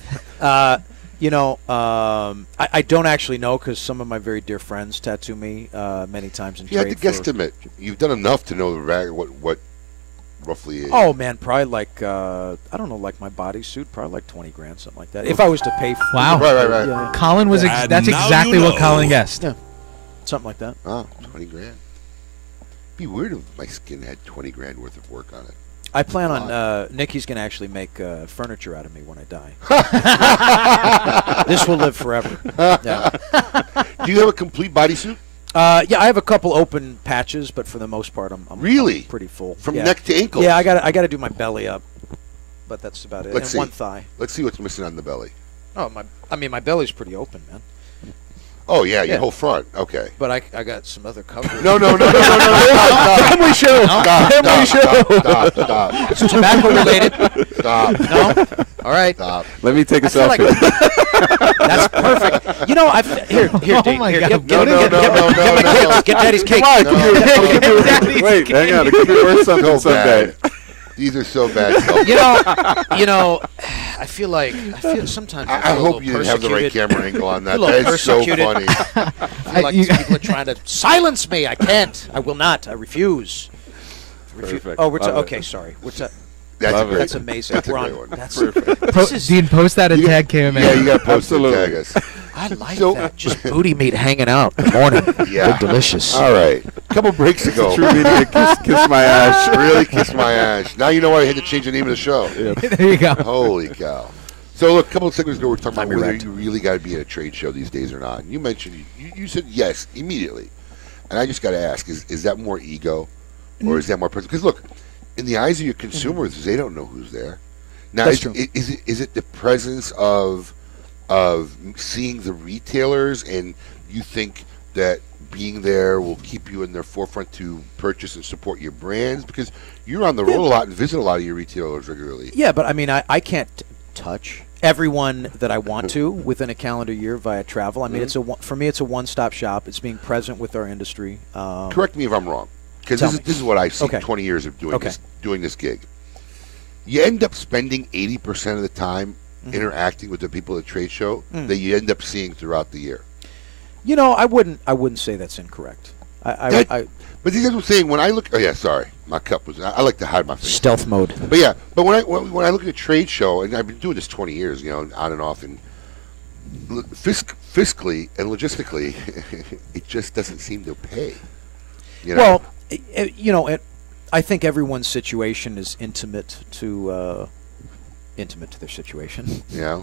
You know, I don't actually know because some of my very dear friends tattoo me many times in You had trade. to guesstimate. You've done enough to know what roughly is. Oh man, probably like I don't know, like my bodysuit, probably like 20 grand, something like that. If I was to pay for Wow. Right. Yeah. Colin was that's exactly what Colin guessed. Yeah. Something like that. Oh, 20 grand. Be weird if my skin had 20 grand worth of work on it. I plan on Nikki's going to actually make furniture out of me when I die. This will live forever. Yeah. Do you have a complete bodysuit? Yeah, I have a couple open patches, but for the most part, I'm really pretty full. From yeah. neck to ankle. Yeah, I got to do my belly up, but that's about it. Let's see. One thigh. Let's see what's missing on the belly. Oh, my belly's pretty open, man. Oh yeah, your whole front. Okay. But I got some other coverage. No. Family show. Stop. It's tobacco related. Stop. No. All right. Stop. Let me take a selfie. That's perfect. You know, here, Oh Dave, my here, God. No. Get Daddy's cake. Come on, wait, hang on. It could be worth something someday. These are so bad. You know, I feel sometimes. I hope you didn't have the right camera angle on that. A little That is so persecuted. funny. I feel like these people are trying to silence me. I can't. I will not. I refuse. Perfect. Oh, Love okay. it. Sorry. That's amazing. That's a We're great on- one. That's Perfect. Dean, post that and tag KMA. Yeah, you got to post it and tag us. I like that. Just booty meat hanging out. Good morning. Yeah. They're delicious. All right. A couple breaks ago. True meaning of kiss my ass. Really kiss my ass. Now you know why I had to change the name of the show. There you go. Holy cow. So, look, a couple of segments ago, we were talking about I'm whether erect. you really got to be at a trade show these days or not. And you mentioned, you said yes immediately. And I just got to ask, is that more ego or is that more personal? Because, look, in the eyes of your consumers, they don't know who's there. Now, That's is it the presence of seeing the retailers and you think that being there will keep you in their forefront to purchase and support your brands? Because you're on the road a lot and visit a lot of your retailers regularly. Yeah, but I mean, I can't touch everyone that I want to within a calendar year via travel. I mean, for me, it's a one-stop shop. It's being present with our industry. Correct me if I'm wrong, because this is what I've seen 20 years of doing this gig. You end up spending 80% of the time interacting with the people at trade show that you end up seeing throughout the year. You know, I wouldn't say that's incorrect. But see, that's what I'm saying. When I look, oh yeah, sorry, my cup was. I like to hide my face. Stealth mode. But yeah, but when I look at a trade show, and I've been doing this 20 years, you know, on and off, and fiscally and logistically, it just doesn't seem to pay. You know? Well, I think everyone's situation is intimate to their situation. Yeah.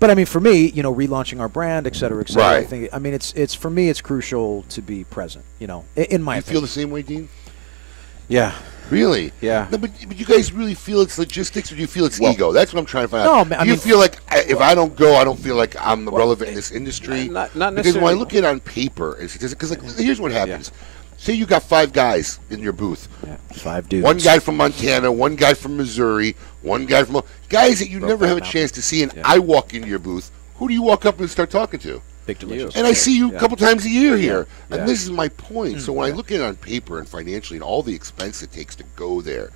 But I mean, for me, you know, relaunching our brand, et cetera, et cetera. Right. I think. I mean, it's for me, it's crucial to be present. You know, in my You opinion. feel the same way, Dean? Yeah. Really? Yeah. No, but you guys really feel it's logistics, or do you feel it's ego? That's what I'm trying to find out. No, man, I do you mean, feel like if I don't go, I don't feel like I'm relevant in this industry? Not because necessarily. when I look at it on paper, because like, here's what happens. Say you got 5 guys in your booth. 5 dudes. One guy from Montana, one guy from Missouri, one guy from guys that you never have a chance to see. And I walk into your booth. Who do you walk up and start talking to? Big Delicious. And I see you a couple times a year here. Yeah. And this is my point. So when I look at it on paper and financially and all the expense it takes to go there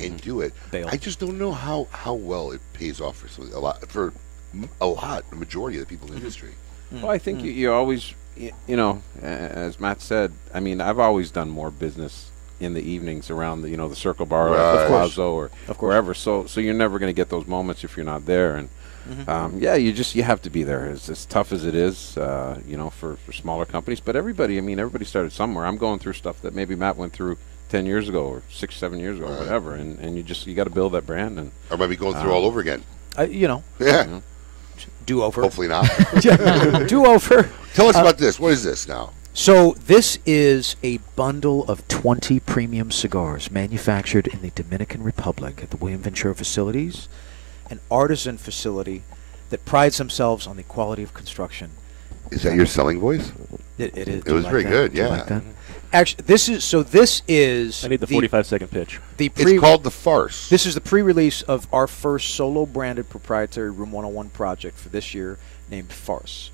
and do it, I just don't know how well it pays off for the majority of the people in the industry. Well, I think you always, you know, as Matt said, I mean, I've always done more business in the evenings around the Circle Bar or the Plaza or wherever. So you're never going to get those moments if you're not there. And you have to be there. As tough as it is, you know, for smaller companies. But everybody started somewhere. I'm going through stuff that maybe Matt went through 10 years ago or 6, 7 years ago or whatever. And you got to build that brand. And or maybe going through all over again. You know. Yeah. Do over. Hopefully not. Do over. Tell us about this. What is this now? So this is a bundle of 20 premium cigars manufactured in the Dominican Republic at the William Ventura facilities, an artisan facility that prides themselves on the quality of construction. Is that your selling voice? It is. It was very good. Do you Yeah. like that? Actually, this is. I need the 45-second pitch. It's called The Farce. This is the pre-release of our first solo-branded proprietary Room 101 project for this year, named Farce.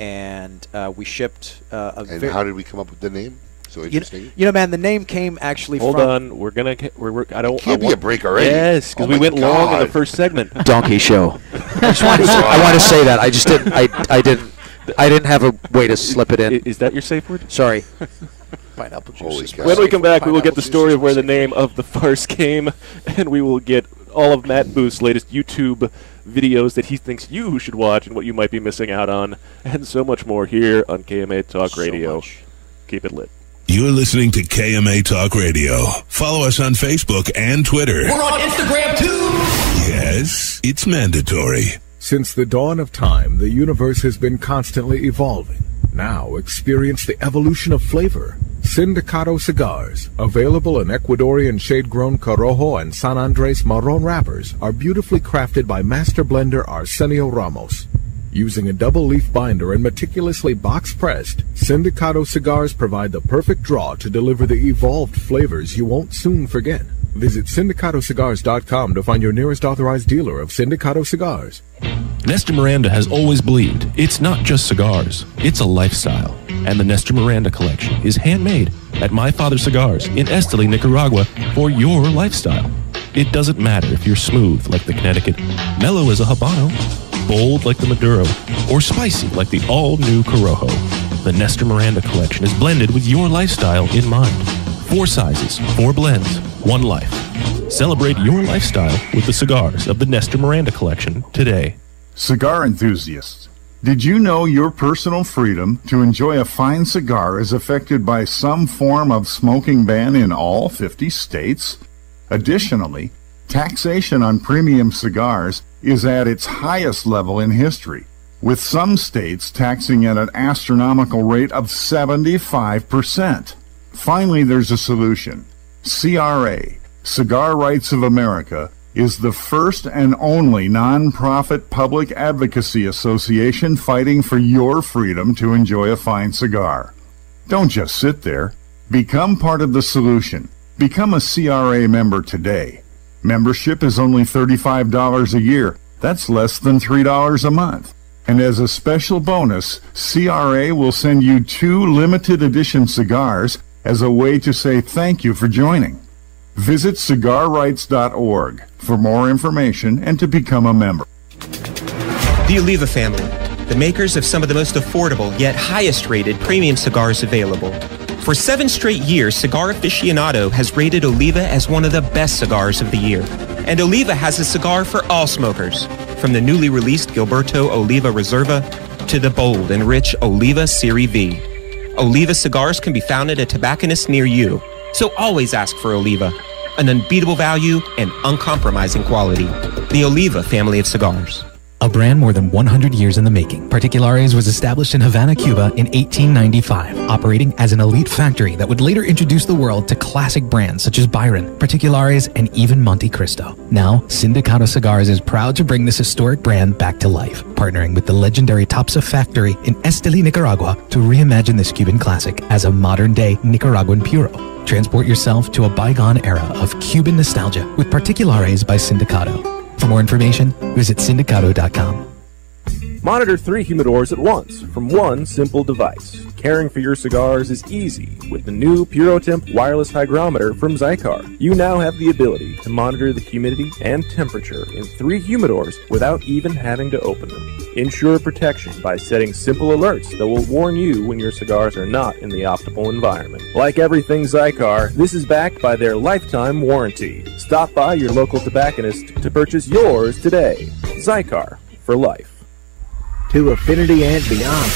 And we shipped And how did we come up with the name? So interesting. You know, man, the name came actually Hold from... on. We're going to... I don't... Can't be a break already. Yes, because we went long in the first segment. Donkey show. I want to say that. I just didn't... I didn't have a way to slip it in. Is that your safe word? Sorry. Pineapple juice. When we come back, we will get the story of where the name of the farce came, and we will get all of Matt Booth's latest YouTube videos that he thinks you should watch and what you might be missing out on, and so much more here on KMA Talk Radio. Keep it lit. You're listening to KMA Talk Radio. Follow us on Facebook and Twitter. We're on Instagram, too. Yes, it's mandatory. Since the dawn of time, the universe has been constantly evolving. Now experience the evolution of flavor. Sindicato cigars, available in Ecuadorian shade-grown Corojo and San Andres Marron wrappers, are beautifully crafted by master blender Arsenio Ramos. Using a double-leaf binder and meticulously box-pressed, Sindicato cigars provide the perfect draw to deliver the evolved flavors you won't soon forget. Visit SindicatoCigars.com to find your nearest authorized dealer of Sindicato cigars. Nestor Miranda has always believed it's not just cigars, it's a lifestyle. And the Nestor Miranda collection is handmade at My Father Cigars in Esteli, Nicaragua for your lifestyle. It doesn't matter if you're smooth like the Connecticut, mellow as a Habano, bold like the Maduro, or spicy like the all-new Corojo. The Nestor Miranda collection is blended with your lifestyle in mind. 4 sizes, 4 blends, 1 life. Celebrate your lifestyle with the cigars of the Nestor Miranda collection today. Cigar enthusiasts, did you know your personal freedom to enjoy a fine cigar is affected by some form of smoking ban in all 50 states? Additionally, taxation on premium cigars is at its highest level in history, with some states taxing at an astronomical rate of 75%. Finally, there's a solution. CRA, Cigar Rights of America, is the first and only non-profit public advocacy association fighting for your freedom to enjoy a fine cigar. Don't just sit there. Become part of the solution. Become a CRA member today. Membership is only $35 a year. That's less than $3 a month. And as a special bonus, CRA will send you 2 limited edition cigars as a way to say thank you for joining. Visit cigarrights.org for more information and to become a member. The Oliva family, the makers of some of the most affordable yet highest rated premium cigars available. For 7 straight years, Cigar Aficionado has rated Oliva as one of the best cigars of the year. And Oliva has a cigar for all smokers, from the newly released Gilberto Oliva Reserva to the bold and rich Oliva Serie V. Oliva cigars can be found at a tobacconist near you, so always ask for Oliva, an unbeatable value and uncompromising quality. The Oliva family of cigars. A brand more than 100 years in the making, Particulares was established in Havana, Cuba in 1895, operating as an elite factory that would later introduce the world to classic brands such as Byron, Particulares, and even Monte Cristo. Now, Sindicato Cigars is proud to bring this historic brand back to life, partnering with the legendary Topsa factory in Esteli, Nicaragua, to reimagine this Cuban classic as a modern-day Nicaraguan puro. Transport yourself to a bygone era of Cuban nostalgia with Particulares by Sindicato. For more information, visit Sindicato.com. Monitor 3 humidors at once from one simple device. Caring for your cigars is easy with the new PuroTemp wireless hygrometer from Zycar. You now have the ability to monitor the humidity and temperature in 3 humidors without even having to open them. Ensure protection by setting simple alerts that will warn you when your cigars are not in the optimal environment. Like everything Zycar, this is backed by their lifetime warranty. Stop by your local tobacconist to purchase yours today. Zycar, for life. To affinity and beyond.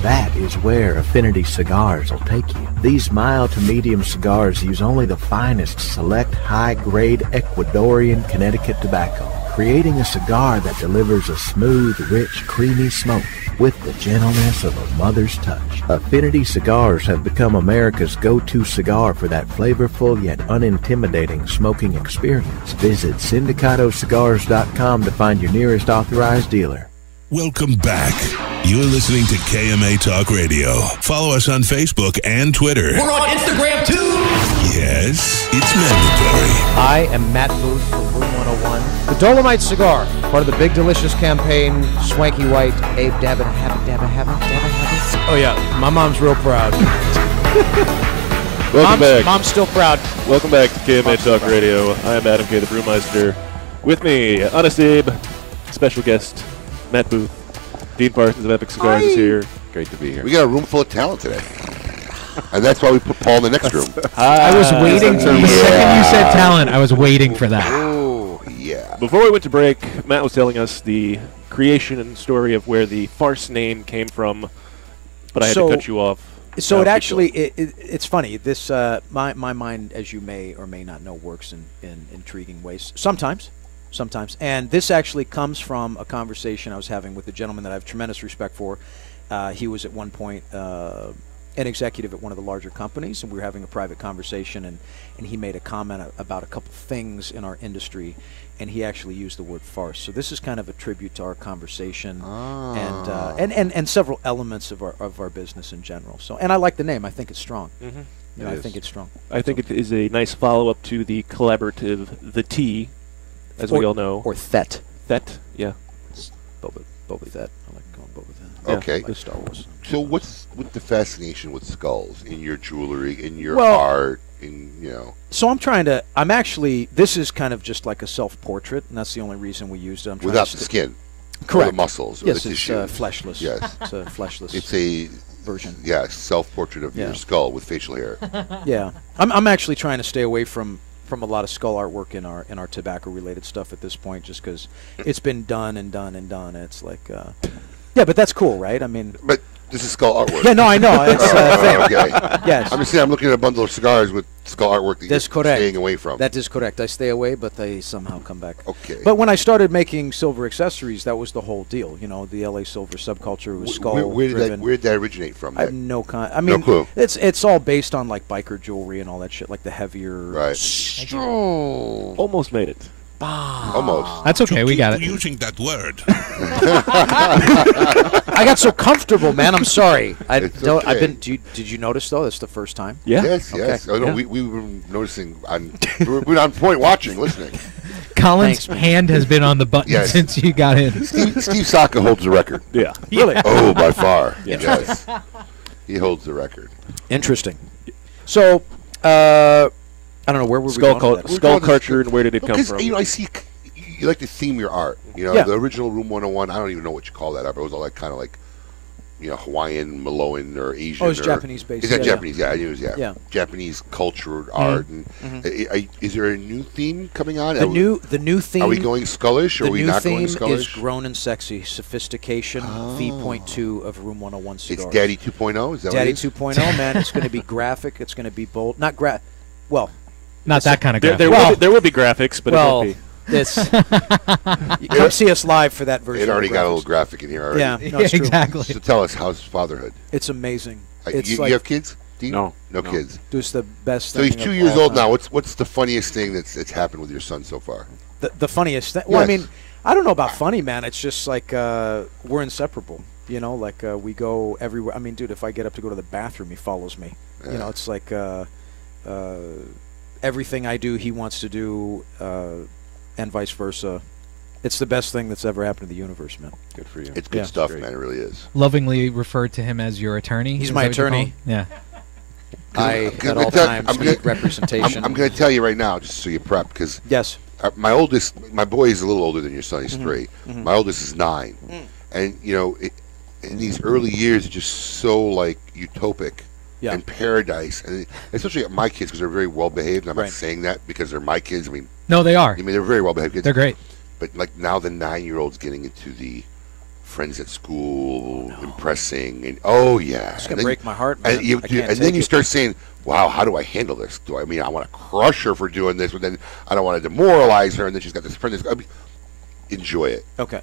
That is where Affinity Cigars will take you. These mild to medium cigars use only the finest select high-grade Ecuadorian Connecticut tobacco, creating a cigar that delivers a smooth, rich, creamy smoke with the gentleness of a mother's touch. Affinity Cigars have become America's go-to cigar for that flavorful yet unintimidating smoking experience. Visit SindicatoCigars.com to find your nearest authorized dealer. Welcome back. You're listening to KMA Talk Radio. Follow us on Facebook and Twitter. We're on Instagram, too. Yes, it's mandatory. I am Matt Booth from Room 101. The Dolomite Cigar, part of the Big Delicious campaign. Swanky White, Abe Dabba, Habba, Dabba, Habba, Dabba, Habba. Oh, yeah. My mom's real proud. Welcome back. Mom's still proud. Welcome back to KMA Talk Radio. I am Adam K. the Brewmeister. With me, Honest Abe, special guest, Matt Booth, Dean Parsons of Epic Cigars is here. Great to be here. We got a room full of talent today. And that's why we put Paul in the next room. I was waiting. The second you said talent, I was waiting for that. Oh, yeah. Before we went to break, Matt was telling us the creation and story of where the farce name came from, but I had to cut you off. So it actually, it's funny. This my mind, as you may or may not know, works in intriguing ways. Sometimes. And this actually comes from a conversation I was having with a gentleman that I have tremendous respect for. He was at one point an executive at one of the larger companies, and we were having a private conversation, and he made a comment about a couple things in our industry, and he actually used the word farce. So this is kind of a tribute to our conversation and several elements of our business in general. So, and I like the name. I think it's strong. Mm-hmm. I think it's strong. I think it is a nice follow-up to the collaborative The Tea, as we all know. Or Thet. Thet, yeah. Boba Fett. I like going Boba Fett. Okay. Like Star Wars. So what's with the fascination with skulls in your jewelry, in your art, So I'm actually, this is kind of just like a self-portrait, and that's the only reason we used it. Without the skin. Correct. Or the muscles. Or yes, the it's tissue. Fleshless. Yes. It's a fleshless It's a version. Yeah, self-portrait of your skull with facial hair. Yeah. I'm actually trying to stay away from a lot of skull artwork in our tobacco-related stuff at this point, just because it's been done and done and done. It's like, yeah, but that's cool, right? I mean, but this is skull artwork. Yeah, no, I know. It's okay. Yes. I'm just saying, I'm looking at a bundle of cigars with skull artwork that That's you're correct. staying away from. That is correct. I stay away, but they somehow come back. Okay. But when I started making silver accessories, that was the whole deal. You know, the LA silver subculture was skull where driven. did that originate from? I have no I mean, no clue. It's all based on like biker jewelry and all that shit, like the heavier. Right. Almost made it. Almost. That's okay. We got it. Using that word. I got so comfortable, man. I'm sorry. It's okay. Did you notice though? That's the first time. Yeah. Yes. Okay. Oh, no, Yeah. we were noticing. We were on point, watching, listening. Colin's hand has been on the button Yes. since you got in. Steve Saka holds the record. Yeah. Really? Oh, by far. Yeah. Yes. He holds the record. Interesting. So, I don't know where were we going with that? Skull culture, and where did it come from? You know, I see you like to theme your art. You know, Yeah. the original Room 101. I don't even know what you call that. But it was all that kind of like, Hawaiian, Maloan, or Asian. Oh, it's Japanese-based. Is that Yeah, Japanese? Yeah, I knew it was. Yeah. Japanese culture, art, and is there a new theme coming on? The new theme. Are we going skullish, or are we not going The new theme is skullish? grown and sexy, sophistication, V.2 of Room 101 cigars. It's Daddy 2.0. Is that Daddy what it is? 2.0, man. It's going to be graphic. It's going to be bold. Not well. Not that kind of There, graphic. there will be graphics, but it won't be. This. You come see us live for that version. It already of got a graphics. little graphic in here already. Yeah, no, it's true. Exactly. So tell us, how's fatherhood? It's amazing. You have kids? Dean? No. No kids. It's the best. So he's thing 2 of years all old time. now. What's the funniest thing that's happened with your son so far? The funniest thing. Well, I Yes. mean, I don't know about funny, man. It's just like we're inseparable. You know, like we go everywhere. I mean, dude, if I get up to go to the bathroom, he follows me. You know, it's like everything I do, he wants to do, and vice versa. It's the best thing that's ever happened to the universe, man. Good for you. It's good stuff, man. It really is. Lovingly referred to him as your attorney. He's Is my that what you call attorney. him? Yeah. I at all times need representation. I'm going to tell you right now, just so you prep, because yes, my boy is a little older than your son. He's 3. Mhm. My oldest is 9, and in these early years, it's just so like utopic Yeah. and paradise, and especially my kids because they're very well behaved. I'm Right. not saying that because they're my kids. I mean, No, they are. I mean, they're very well behaved kids. They're great. But like now, the 9-year-old's getting into the friends at school, impressing, and It's gonna break my heart, man. And, I can't then take you it. start saying, "Wow, how do I handle this? Do I mean I want to crush her for doing this, but then I don't want to demoralize her, and then she's got this friend." I mean, enjoy it. Okay.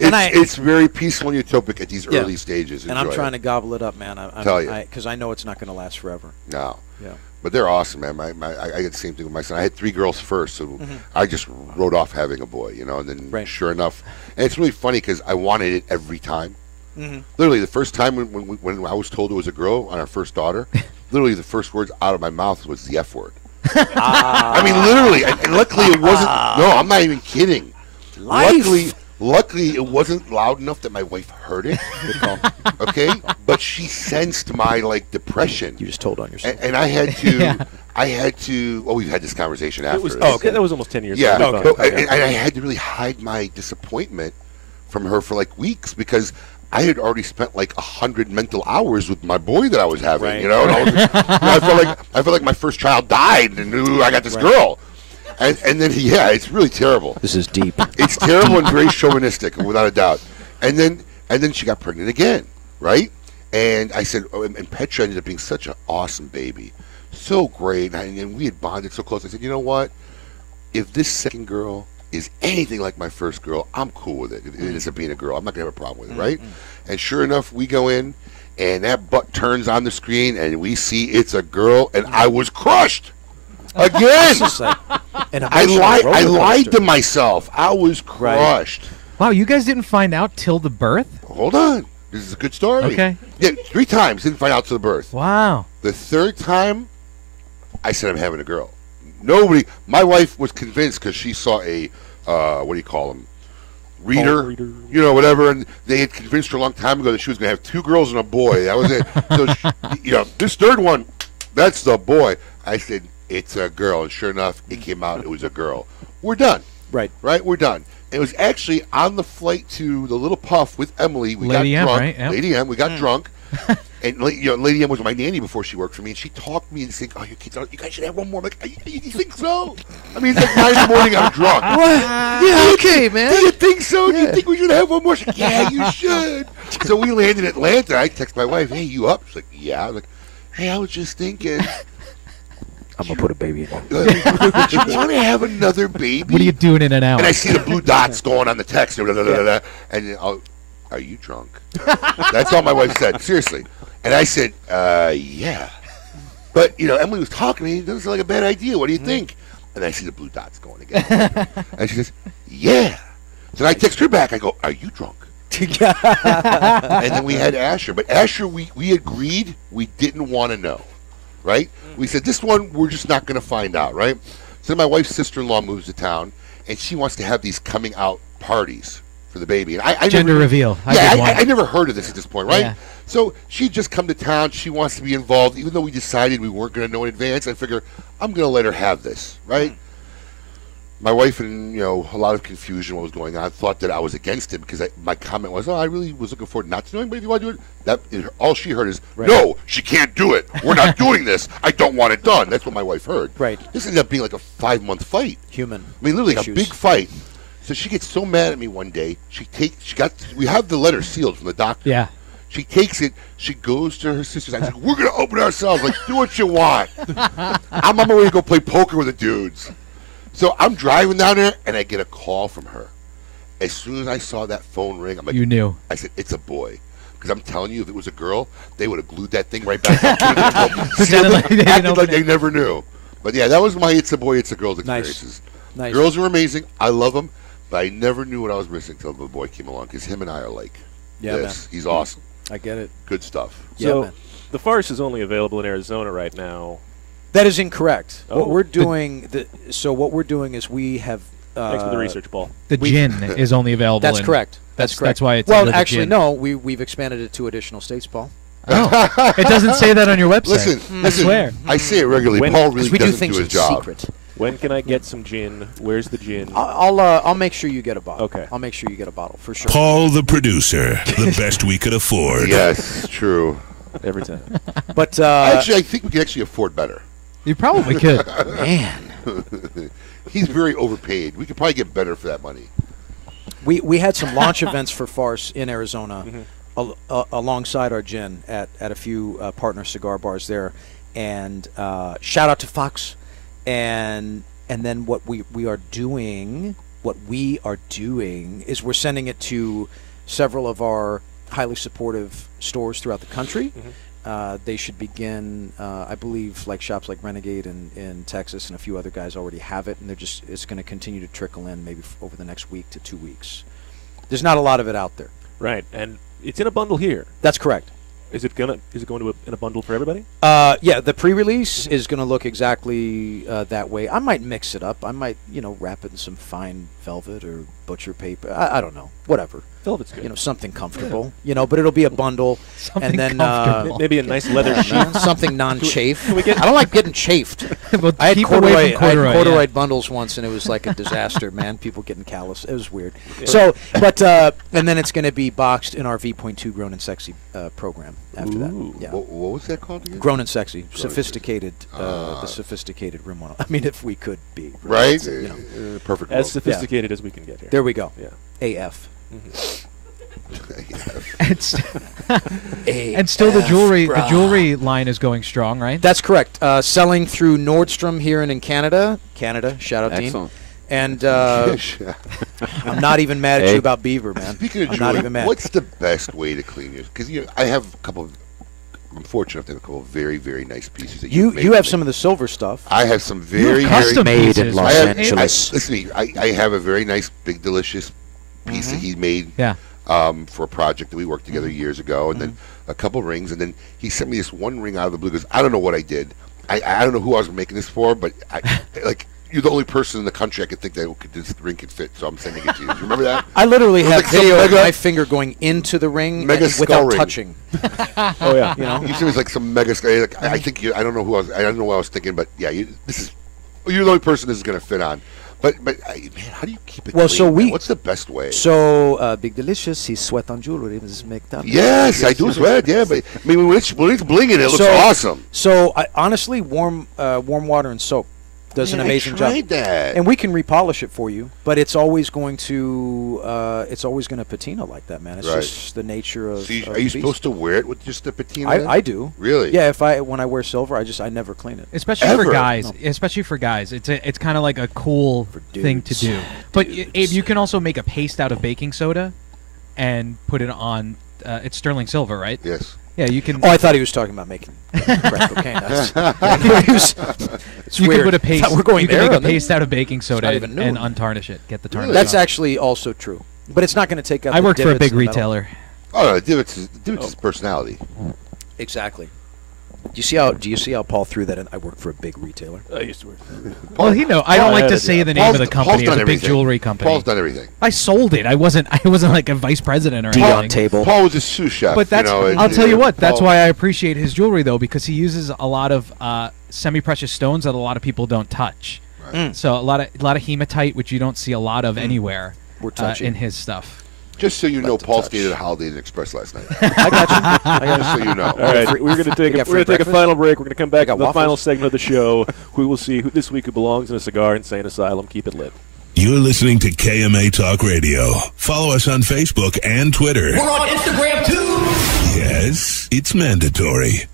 It's very peaceful and utopic at these Yeah. early stages. And I'm Enjoy trying it. to gobble it up, man. Tell you. Because I know it's not going to last forever. No. Yeah. But they're awesome, man. I get the same thing with my son. I had 3 girls first, so Mhm. I just wrote off having a boy, and then sure enough, and it's really funny because I wanted it every time. Mhm. Literally, the first time when I was told it was a girl on our first daughter, literally the first words out of my mouth was the F word. I mean, literally, and luckily it wasn't. No, I'm not even kidding. Life. Luckily, it wasn't loud enough that my wife heard it. Okay, but she sensed my depression. You just told on yourself. And I had to. Well, we've had this conversation after. That was almost 10 years Yeah, ago. And I had to really hide my disappointment from her for weeks because I had already spent 100 mental hours with my boy that I was having. Right. And I felt like my first child died, and I got this girl. And then it's really terrible. This is deep. It's terrible and very chauvinistic, without a doubt. And then she got pregnant again, right? And I said, and Petra ended up being such an awesome baby, so great, and we had bonded so close. I said, you know what? If this second girl is anything like my first girl, I'm cool with it. It ends up being a girl. I'm not gonna have a problem with it, right? And sure enough, we go in, and that butt turns on the screen, and we see it's a girl, and I was crushed. Again, I lied to myself. I was crushed. Wow, you guys didn't find out till the birth? Hold on, this is a good story. Okay. Yeah, 3 times didn't find out till the birth. Wow. The 3rd time, I said I'm having a girl. Nobody. My wife was convinced because she saw a what do you call them? Reader, whatever, and they had convinced her a long time ago that she was going to have 2 girls and a boy. That was it. So this 3rd one, that's the boy. I said, it's a girl, and sure enough, it came out it was a girl. We're done. Right. We're done. It was actually on the flight to the Little Puff with Emily. We Lady got M, drunk. right? Yep. Lady M. We got drunk. And Lady M was my nanny before she worked for me, and she talked me and said, "Oh, your kids, you guys should have one more." I'm like, you think so? I mean, it's 9 in the morning. I'm drunk. What? Yeah, okay, man. Do you think so? Do you think we should have one more? She's like, yeah, you should. So we landed in Atlanta. I text my wife, "Hey, you up?" She's like, "Yeah." I'm like, "Hey, I was just thinking." I'm going to put a baby in. Do you want to have another baby? What are you doing in an hour? And I see the blue dots going on the text. And are you drunk? That's all my wife said. Seriously. And I said, yeah. But, Emily was talking to me. It doesn't sound like a bad idea. What do you think? And I see the blue dots going again. And she says, yeah. So I text her back. I go, are you drunk? And then we had Asher. But Asher, we agreed we didn't want to know. Right? We said, this one, we're just not going to find out, right? So then my wife's sister-in-law moves to town, and she wants to have these coming out parties for the baby. And I Gender never, reveal. I never heard of this at this point, right? Yeah. So she'd just come to town. She wants to be involved. Even though we decided we weren't going to know in advance, I figure I'm going to let her have this, right? My wife, and a lot of confusion what was going on, thought that I was against it because my comment was, I really was looking forward not to knowing, but if you want to do it, all she heard is, no, she can't do it. We're not doing this. I don't want it done. That's what my wife heard. Right. This ended up being like a 5-month fight. Human. I mean, literally issues. a big fight. So she gets so mad at me one day. We have the letter sealed from the doctor. Yeah. She takes it. She goes to her sister's house. We're going to open ourselves. Like, do what you want. I'm on my way to go play poker with the dudes. So I'm driving down there, and I get a call from her. As soon as I saw that phone ring, I'm like, you knew. I said, it's a boy. Because I'm telling you, if it was a girl, they would have glued that thing right back up to them. Acted like they never knew. But yeah, that was my it's a boy, it's a girl's experiences. Nice. Girls are amazing. I love them. But I never knew what I was missing until the boy came along. Because him and I are like this. Man. He's awesome. I get it. Good stuff. So the farce is only available in Arizona right now. That is incorrect. Oh. What we're doing, what we're doing is we have. Thanks for the research, Paul. The gin is only available. That's correct. That's correct. That's why it's well. under the Actually, gin. no. We've expanded it to additional states, Paul. Oh, it doesn't say that on your website. Listen, I swear. I say it regularly. Paul really we do doesn't things do in his job. secret. When can I get some gin? Where's the gin? I'll make sure you get a bottle. Okay. I'll make sure you get a bottle for sure. Paul, the producer, the best we could afford. Yes, true. Every time. But actually, I think we can actually afford better. You probably could. Man. He's very overpaid. We could probably get better for that money. We had some launch events for Farce in Arizona alongside our gin at a few partner cigar bars there. And shout out to Fox. And then what we are doing is we're sending it to several of our highly supportive stores throughout the country. They should begin, I believe, like shops like Renegade in Texas and a few other guys already have it, and it's going to continue to trickle in maybe over the next week to 2 weeks. There's not a lot of it out there. Right, and it's in a bundle here. That's correct. Is it going to in a bundle for everybody? Yeah, the pre-release is going to look exactly that way. I might mix it up. I might, wrap it in some fine velvet or butcher paper. I don't know. Whatever. Velvet's good. You know, something comfortable. You know, but it'll be a bundle. Something and then maybe a nice leather sheet. man, something non-chafe. we get- I don't like getting chafed. Well, I had keep away from corduroy, corduroy yeah. bundles once, and it was like a disaster, man. People getting callous. It was weird. So, but and then it's going to be boxed in our V.2 Grown and Sexy program after that. Yeah. What was that called again? Grown and Sexy, sophisticated, the sophisticated room one. I mean, if we could be right, you know. perfect. As sophisticated as we can get here. There we go. Yeah. AF. And still the jewelry line is going strong, right? That's correct. Selling through Nordstrom here and in Canada. Shout out, Excellent. Dean. And I'm not even mad at you about Beaver, man. Speaking of I'm jewelry, not even mad. what's the best way to clean yours? Because I have a couple of, I'm fortunate to have a couple of very, very nice pieces that you made have for me. some of the silver stuff. I have some very, custom very made in Los Angeles. listen to me. I have a very nice, big, delicious piece that he made. Yeah. For a project that we worked together years ago, and then a couple rings, and then he sent me this one ring out of the blue. Because I don't know what I did. I don't know who I was making this for, but you're the only person in the country I could think that this ring could fit, so I'm sending it to you. Do you remember that? I literally have like video of my finger going into the ring without ring. touching. Oh yeah, You know? You said it was like some mega skull. I think I don't know who I was. I don't know what I was thinking, but yeah, you're the only person this is going to fit on. But man, how do you keep it clean? What's the best way? So Big Delicious, he sweat on jewelry. This is make up. Yes, I do sweat. Yeah, but I mean when it's blinging, it looks awesome. So honestly, warm water and soap does an amazing job. I tried that. And we can repolish it for you, but it's always going to patina like that, man. It's Right. just the nature of. So of are the you beast. supposed to wear it with just the patina? I do. Really? Yeah. When I wear silver, I never clean it. Especially for guys. Especially for guys. It's kind of like a cool thing to do. But Abe, you can also make a paste out of baking soda and put it on. It's sterling silver, right? Yes. Yeah, you can. Oh, I thought he was talking about making crack cocaine. It's you weird. can put a paste. We're going you can there, make a and then- paste out of baking soda not even and new. untarnish it. Get the tarnish. That's off. actually also true, but it's not going to take out. I the worked for a divots big in the metal. retailer. Oh, no, divots is personality. Exactly. Do you see how Paul threw that in? I work for a big retailer. I used to work. Well, I don't like to say the name of the company. It's a big everything. jewelry company. Paul's done everything. I sold it. I wasn't like a vice president or anything. Paul was a sous chef. But that's I'll tell you what. That's why I appreciate his jewelry though, because he uses a lot of semi-precious stones that a lot of people don't touch. Right. So a lot of hematite, which you don't see a lot of anywhere in his stuff. Just so you know, Paul stayed at a Holiday Inn Express last night. I got you. Just so you know. All right, we're going to take a final break. We're going to come back to the waffles. final segment of the show. We will see who belongs in a cigar insane asylum. Keep it lit. You're listening to KMA Talk Radio. Follow us on Facebook and Twitter. We're on Instagram too. Yes, it's mandatory.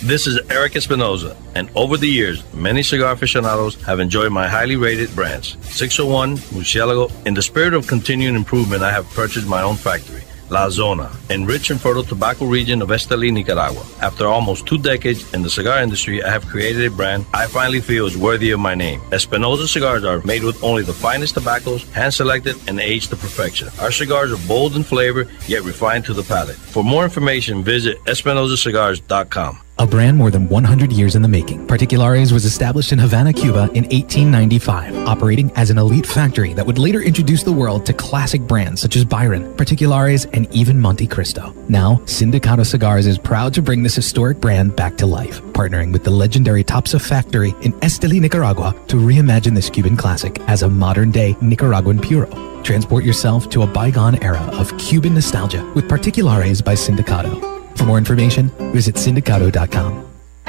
This is Eric Espinoza, and over the years, many cigar aficionados have enjoyed my highly rated brands. 601, Murcielago. In the spirit of continuing improvement, I have purchased my own factory, La Zona, in rich and fertile tobacco region of Estelí, Nicaragua. After almost 2 decades in the cigar industry, I have created a brand I finally feel is worthy of my name. Espinoza cigars are made with only the finest tobaccos, hand-selected and aged to perfection. Our cigars are bold in flavor, yet refined to the palate. For more information, visit EspinozaCigars.com. A brand more than 100 years in the making, Particulares was established in Havana, Cuba in 1895, operating as an elite factory that would later introduce the world to classic brands such as Byron, Particulares, and even Monte Cristo. Now, Sindicato Cigars is proud to bring this historic brand back to life, partnering with the legendary Topsa factory in Estelí, Nicaragua, to reimagine this Cuban classic as a modern-day Nicaraguan puro. Transport yourself to a bygone era of Cuban nostalgia with Particulares by Sindicato. For more information, visit sindicato.com.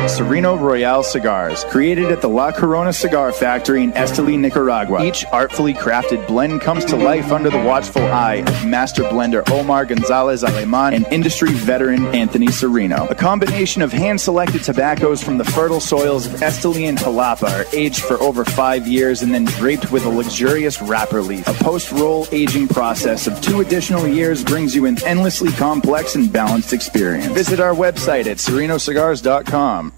Sereno Royale cigars, created at the La Corona Cigar Factory in Estelí, Nicaragua. Each artfully crafted blend comes to life under the watchful eye of master blender Omar Gonzalez Aleman and industry veteran Anthony Sereno. A combination of hand-selected tobaccos from the fertile soils of Estelí and Jalapa are aged for over 5 years and then draped with a luxurious wrapper leaf. A post-roll aging process of 2 additional years brings you an endlessly complex and balanced experience. Visit our website at serenocigars.com.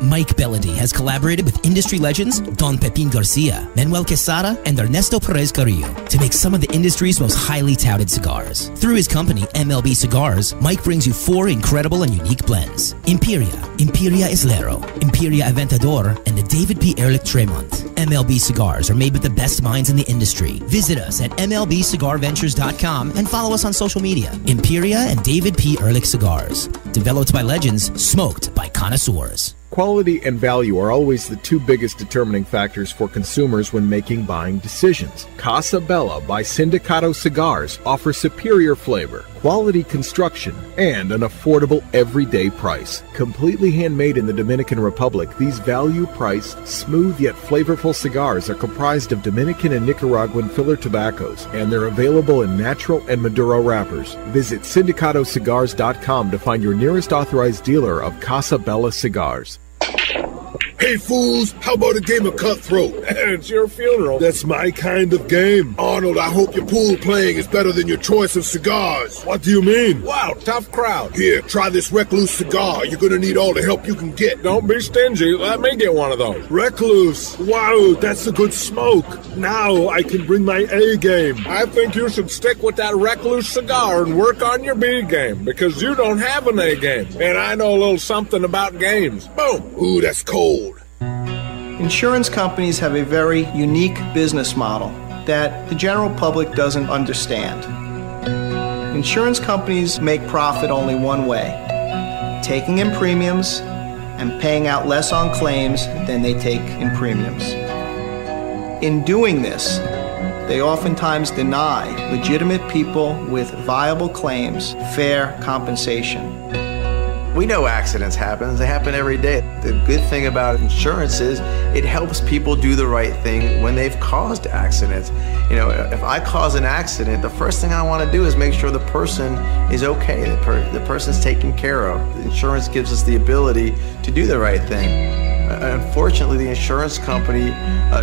Mike Bellady has collaborated with industry legends Don Pepin Garcia, Manuel Quesada, and Ernesto Perez Carrillo to make some of the industry's most highly touted cigars. Through his company, MLB Cigars, Mike brings you 4 incredible and unique blends. Imperia, Imperia Islero, Imperia Aventador, and the David P. Ehrlich Tremont. MLB Cigars are made with the best minds in the industry. Visit us at MLBCigarVentures.com and follow us on social media. Imperia and David P. Ehrlich Cigars. Developed by legends, smoked by connoisseurs. Quality and value are always the 2 biggest determining factors for consumers when making buying decisions. Casa Bella by Sindicato Cigars offers superior flavor, quality construction, and an affordable everyday price. Completely handmade in the Dominican Republic, these value-priced, smooth yet flavorful cigars are comprised of Dominican and Nicaraguan filler tobaccos, and they're available in natural and Maduro wrappers. Visit SindicatoCigars.com to find your nearest authorized dealer of Casa Bella cigars. Hey, fools, how about a game of cutthroat? It's your funeral. That's my kind of game. Arnold, I hope your pool playing is better than your choice of cigars. What do you mean? Wow, tough crowd. Here, try this Recluse cigar. You're gonna need all the help you can get. Don't be stingy. Let me get one of those. Recluse. Wow, that's a good smoke. Now I can bring my A game. I think you should stick with that Recluse cigar and work on your B game, because you don't have an A game. And I know a little something about games. Boom. Ooh, that's cold. Insurance companies have a very unique business model that the general public doesn't understand. Insurance companies make profit only one way: taking in premiums and paying out less on claims than they take in premiums. In doing this, they oftentimes deny legitimate people with viable claims fair compensation. We know accidents happen. They happen every day. The good thing about insurance is it helps people do the right thing when they've caused accidents. You know, if I cause an accident, the first thing I want to do is make sure the person is okay, the person's taken care of. The insurance gives us the ability to do the right thing. Unfortunately, the insurance company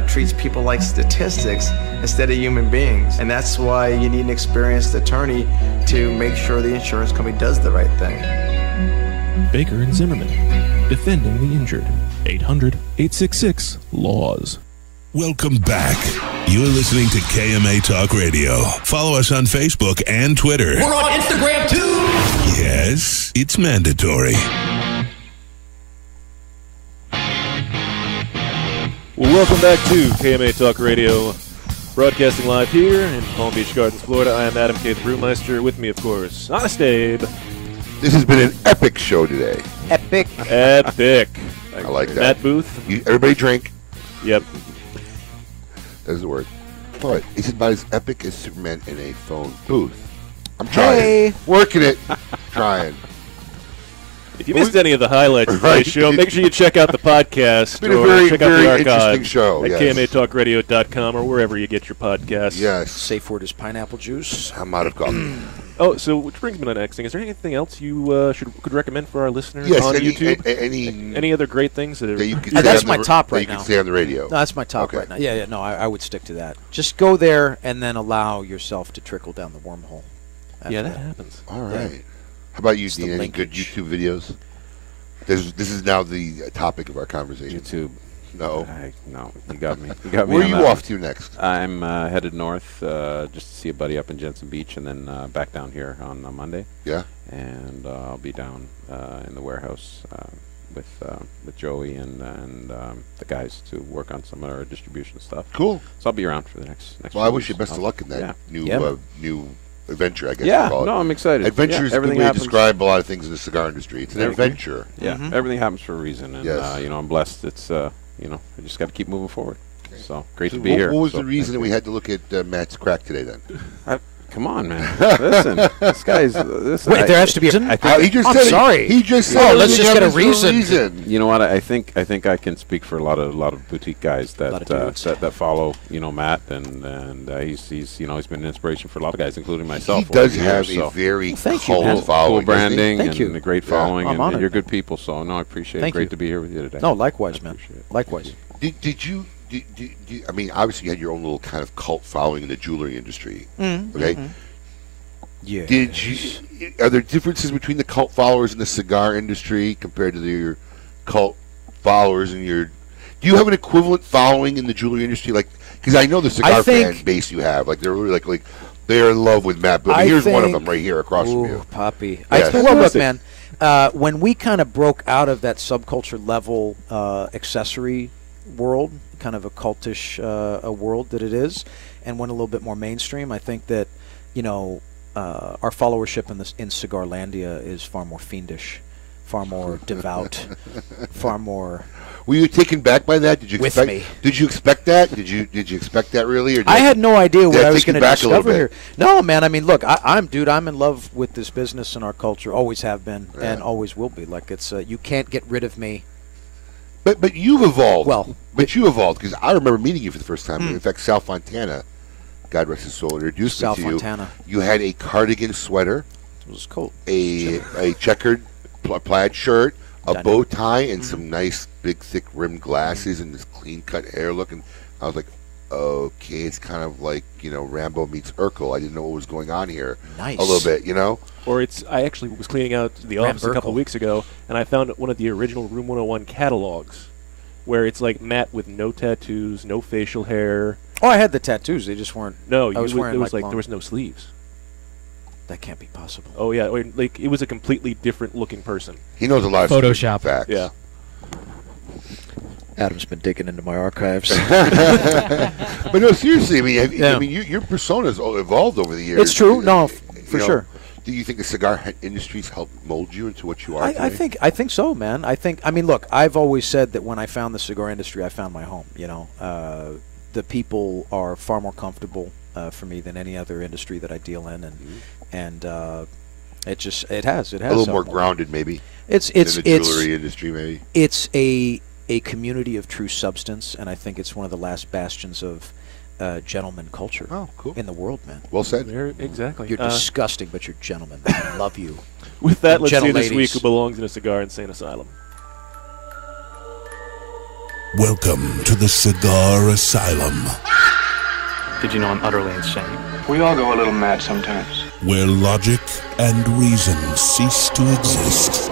treats people like statistics instead of human beings. And that's why you need an experienced attorney to make sure the insurance company does the right thing. Baker and Zimmerman, defending the injured. 800-866-LAWS. Welcome back. You're listening to KMA Talk Radio. Follow us on Facebook and Twitter. We're on Instagram too. Yes, it's mandatory. Well, welcome back to KMA Talk Radio, broadcasting live here in Palm Beach Gardens, Florida. I am Adam K. the Brewmeister. With me, of course, Honest Abe. This has been an epic show today. Epic. Epic. I like that. Matt Booth. Everybody drink. Yep. That's the word. But is it about as epic as Superman in a phone booth? I'm trying. Hey. Working it. Trying. If you missed any of the highlights of today's show, make sure you check out the podcast It's been a or very, check out the very archive interesting show, at yes. KMATalkradio.com or wherever you get your podcasts. Yes. Safe word is pineapple juice. I'm out of coffee. Oh, so which brings me to the next thing. Is there anything else you could recommend for our listeners Yes, on any- YouTube? any other great things that you could That's my top right that you now. can say on the radio. No, that's my top Okay. right now. Yeah, no, I would stick to that. Just go there and then allow yourself to trickle down the wormhole. Yeah, that happens. All Yeah. right. How about you, It's the Dean? Any good YouTube videos? This is now the topic of our conversation. YouTube. No. No, you got me. You got me. Where are on you that off one. to next? I'm headed north just to see a buddy up in Jensen Beach, and then back down here on Monday. Yeah. And I'll be down in the warehouse with Joey and the guys to work on some of our distribution stuff. Cool. So I'll be around for the next. Well, I few wish you weeks. best of luck in that Yeah. new adventure, I guess Yeah, you call it. no, I'm excited. Adventure Yeah, is a good everything way to happens- describe a lot of things in the cigar industry. It's an Thank you. adventure. Yeah, everything happens for a reason, and Yes. I'm blessed. It's I just got to keep moving forward. So great So to be what, here. What was So the reason thank that we you. had to look at Matt's crack today then? Come on, man. Listen, this guy's. Listen, Wait, there has to be a reason? I think, he just I'm said it. sorry. He just said Oh, it. let's He just get a happens for reason. You know what? I think I can speak for a lot of boutique guys that that follow Matt, and he's been an inspiration for a lot of guys, including myself. He does over the have years, a very Thank you, cult man. cool following. doesn't he? branding Thank you. and a great Yeah. following, I'm and honored. you're good people. So no, I appreciate Thank it. Great you. to be here with you today. No, likewise, man. Likewise. Did you? I mean, obviously, you had your own little kind of cult following in the jewelry industry. Okay. Yeah. Are there differences between the cult followers in the cigar industry compared to your cult followers in your. Do you have an equivalent following in the jewelry industry? Like, because I know the cigar fan base you have. Like, they're really like they're in love with Matt Bilbey. Here's one of them right here across from you. Poppy. Yes. Look, man. When we kind of broke out of that subculture level accessory world, kind of a cultish a world that it is, and went a little bit more mainstream, I think that, our followership in Cigarlandia is far more fiendish, far more devout, far more. Were you taken back by that? Did you with expect? me? Did you expect that? Did you expect that really? Or I had no idea what I was going to back a little discover bit? here. No, man. I mean, look, I'm in love with this business and our culture. Always have been, and always will be. Like it's you can't get rid of me. But you've evolved. Well, you evolved because I remember meeting you for the first time. In fact, Sal Fontana, God rest his soul, introduced Sal me to you. Fontana. You had a cardigan sweater. It was cool. A checkered plaid shirt, a bow tie, and some nice big thick rimmed glasses and this clean cut hair look. And I was like, okay, it's kind of like Rambo meets Urkel. I didn't know what was going on here. Nice. A little bit, Or I actually was cleaning out the office a couple of weeks ago, and I found one of the original Room 101 catalogs, where it's like Matt with no tattoos, no facial hair. Oh, I had the tattoos. They just weren't. No, I was wearing there long. was no sleeves. That can't be possible. Oh yeah, like it was a completely different looking person. He knows a lot of Photoshop facts. Yeah. Adam's been digging into my archives. But no, seriously, I mean, your persona's evolved over the years. It's true. No, for sure. Do you think the cigar industry's helped mold you into what you are today? I think so, man. I mean, look, I've always said that when I found the cigar industry, I found my home. The people are far more comfortable for me than any other industry that I deal in, and it has a little more grounded, maybe. It's in the jewelry industry, maybe. It's a community of true substance, and I think it's one of the last bastions of gentleman culture in the world, man. Well said. Exactly. You're disgusting, but you're gentlemen. I love you. With that, let's see Gentle this week ladies. who belongs in a cigar insane asylum. Welcome to the Cigar Asylum, Did you know I'm utterly insane? We all go a little mad sometimes. where logic and reason cease to exist.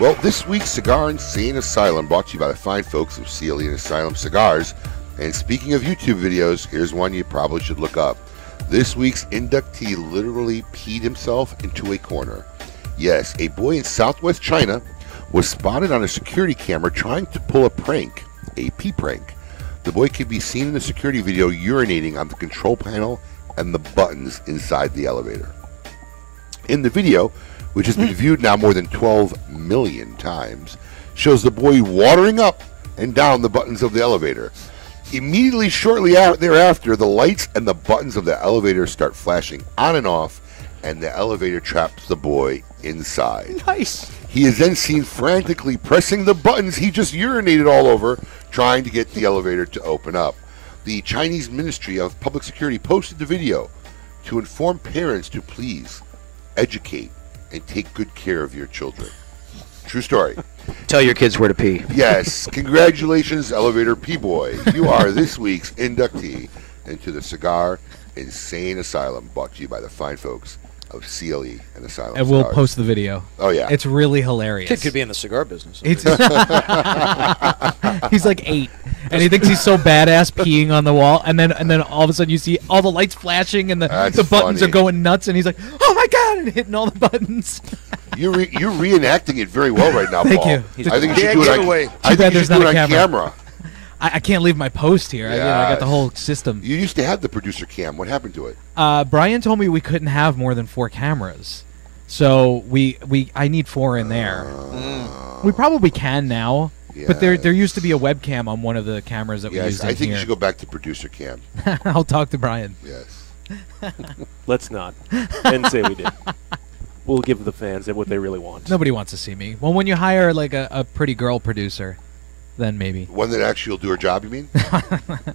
Well, this week's Cigar Insane Asylum brought to you by the fine folks of CLE and Asylum Cigars. And speaking of YouTube videos, here's one you probably should look up. This week's inductee literally peed himself into a corner. Yes, a boy in southwest China was spotted on a security camera trying to pull a prank, a pee prank. The boy could be seen in the security video urinating on the control panel and the buttons inside the elevator. In the video, which has been viewed now more than 12 million times, shows the boy watering up and down the buttons of the elevator. Immediately shortly thereafter, the lights and the buttons of the elevator start flashing on and off, and the elevator traps the boy inside. Nice. He is then seen frantically pressing the buttons he just urinated all over, trying to get the elevator to open up. The Chinese Ministry of Public Security posted the video to inform parents to please educate and take good care of your children. True story. Tell your kids where to pee. Yes. Congratulations, Elevator P-Boy. You are this week's inductee into the Cigar Insane Asylum, brought to you by the fine folks of CLE and Asylum And we'll Cigars. post the video. Oh, yeah. It's really hilarious. Kid could be in the cigar business. It's he's like 8, and he thinks he's so badass peeing on the wall, and then all of a sudden you see all the lights flashing and the buttons funny. are going nuts, and he's like, "Oh my god!" and hitting all the buttons. You're reenacting it very well right now, Thank Paul. you. I think you should do it on camera. I can't leave my post here. I got the whole system. You used to have the producer cam. What happened to it? Brian told me we couldn't have more than 4 cameras, so I need 4 in there. We probably can now, but there used to be a webcam on one of the cameras that we used in I think here. you should go back to producer cam. I'll talk to Brian. Yes. Let's not. And say we did. We'll give the fans what they really want. Nobody wants to see me. Well, when you hire like a pretty girl producer, then maybe. One that actually will do her job, you mean?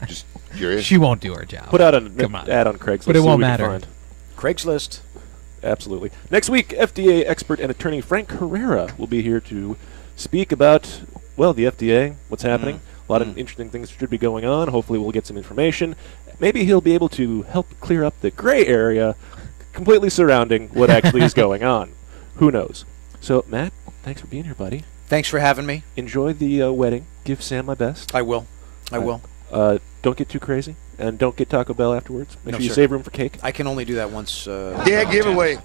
Just curious. She won't do her job. Put out an Come on. ad on Craigslist. But it see won't what we can matter. find. Craigslist. Absolutely. Next week, FDA expert and attorney Frank Herrera will be here to speak about, well, the FDA, what's happening. A lot of interesting things should be going on. Hopefully we'll get some information. Maybe he'll be able to help clear up the gray area completely surrounding what actually is going on. Who knows? So, Matt, thanks for being here, buddy. Thanks for having me. Enjoy the wedding. Give Sam my best. I will. I will. Don't get too crazy, and don't get Taco Bell afterwards. Make No, sure you sir. save room for cake. I can only do that once. Yeah, giveaway.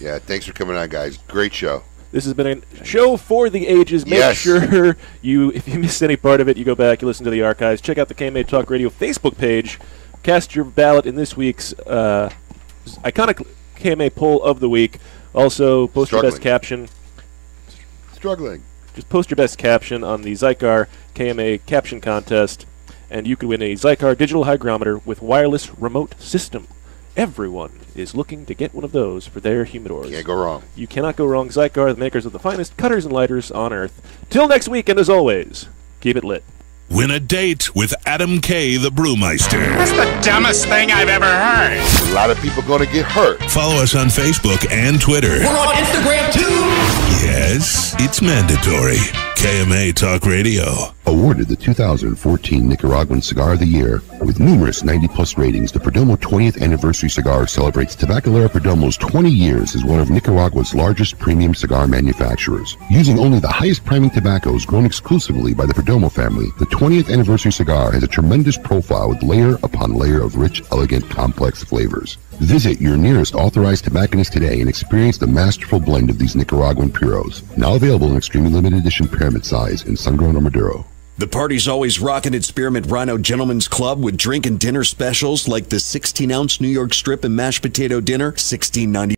Yeah, thanks for coming on, guys. Great show. This has been a show for the ages. Make Yes. sure if you missed any part of it, you go back, you listen to the archives. Check out the KMA Talk Radio Facebook page. Cast your ballot in this week's iconic KMA poll of the week. Also, post your best caption. Struggling. Just post your best caption on the Zycar KMA caption contest, and you could win a Zycar digital hygrometer with wireless remote system. Everyone is looking to get one of those for their humidors. Can't go wrong. You cannot go wrong. Zycar, the makers of the finest cutters and lighters on Earth. Till next week, and as always, keep it lit. Win a date with Adam K. the Brewmeister. That's the dumbest thing I've ever heard. A lot of people going to get hurt. Follow us on Facebook and Twitter. We're on Instagram too. Yes, it's mandatory. KMA Talk Radio. Awarded the 2014 Nicaraguan Cigar of the Year with numerous 90-plus ratings, the Perdomo 20th Anniversary Cigar celebrates Tabacalera Perdomo's 20 years as one of Nicaragua's largest premium cigar manufacturers. Using only the highest priming tobaccos grown exclusively by the Perdomo family, the 20th Anniversary Cigar has a tremendous profile with layer upon layer of rich, elegant, complex flavors. Visit your nearest authorized tobacconist today and experience the masterful blend of these Nicaraguan puros. Now available in extremely limited edition pyramid size in sun-grown or Maduro. The party's always rocking at Spearmint Rhino Gentlemen's Club with drink and dinner specials like the 16-ounce New York strip and mashed potato dinner, $16.99.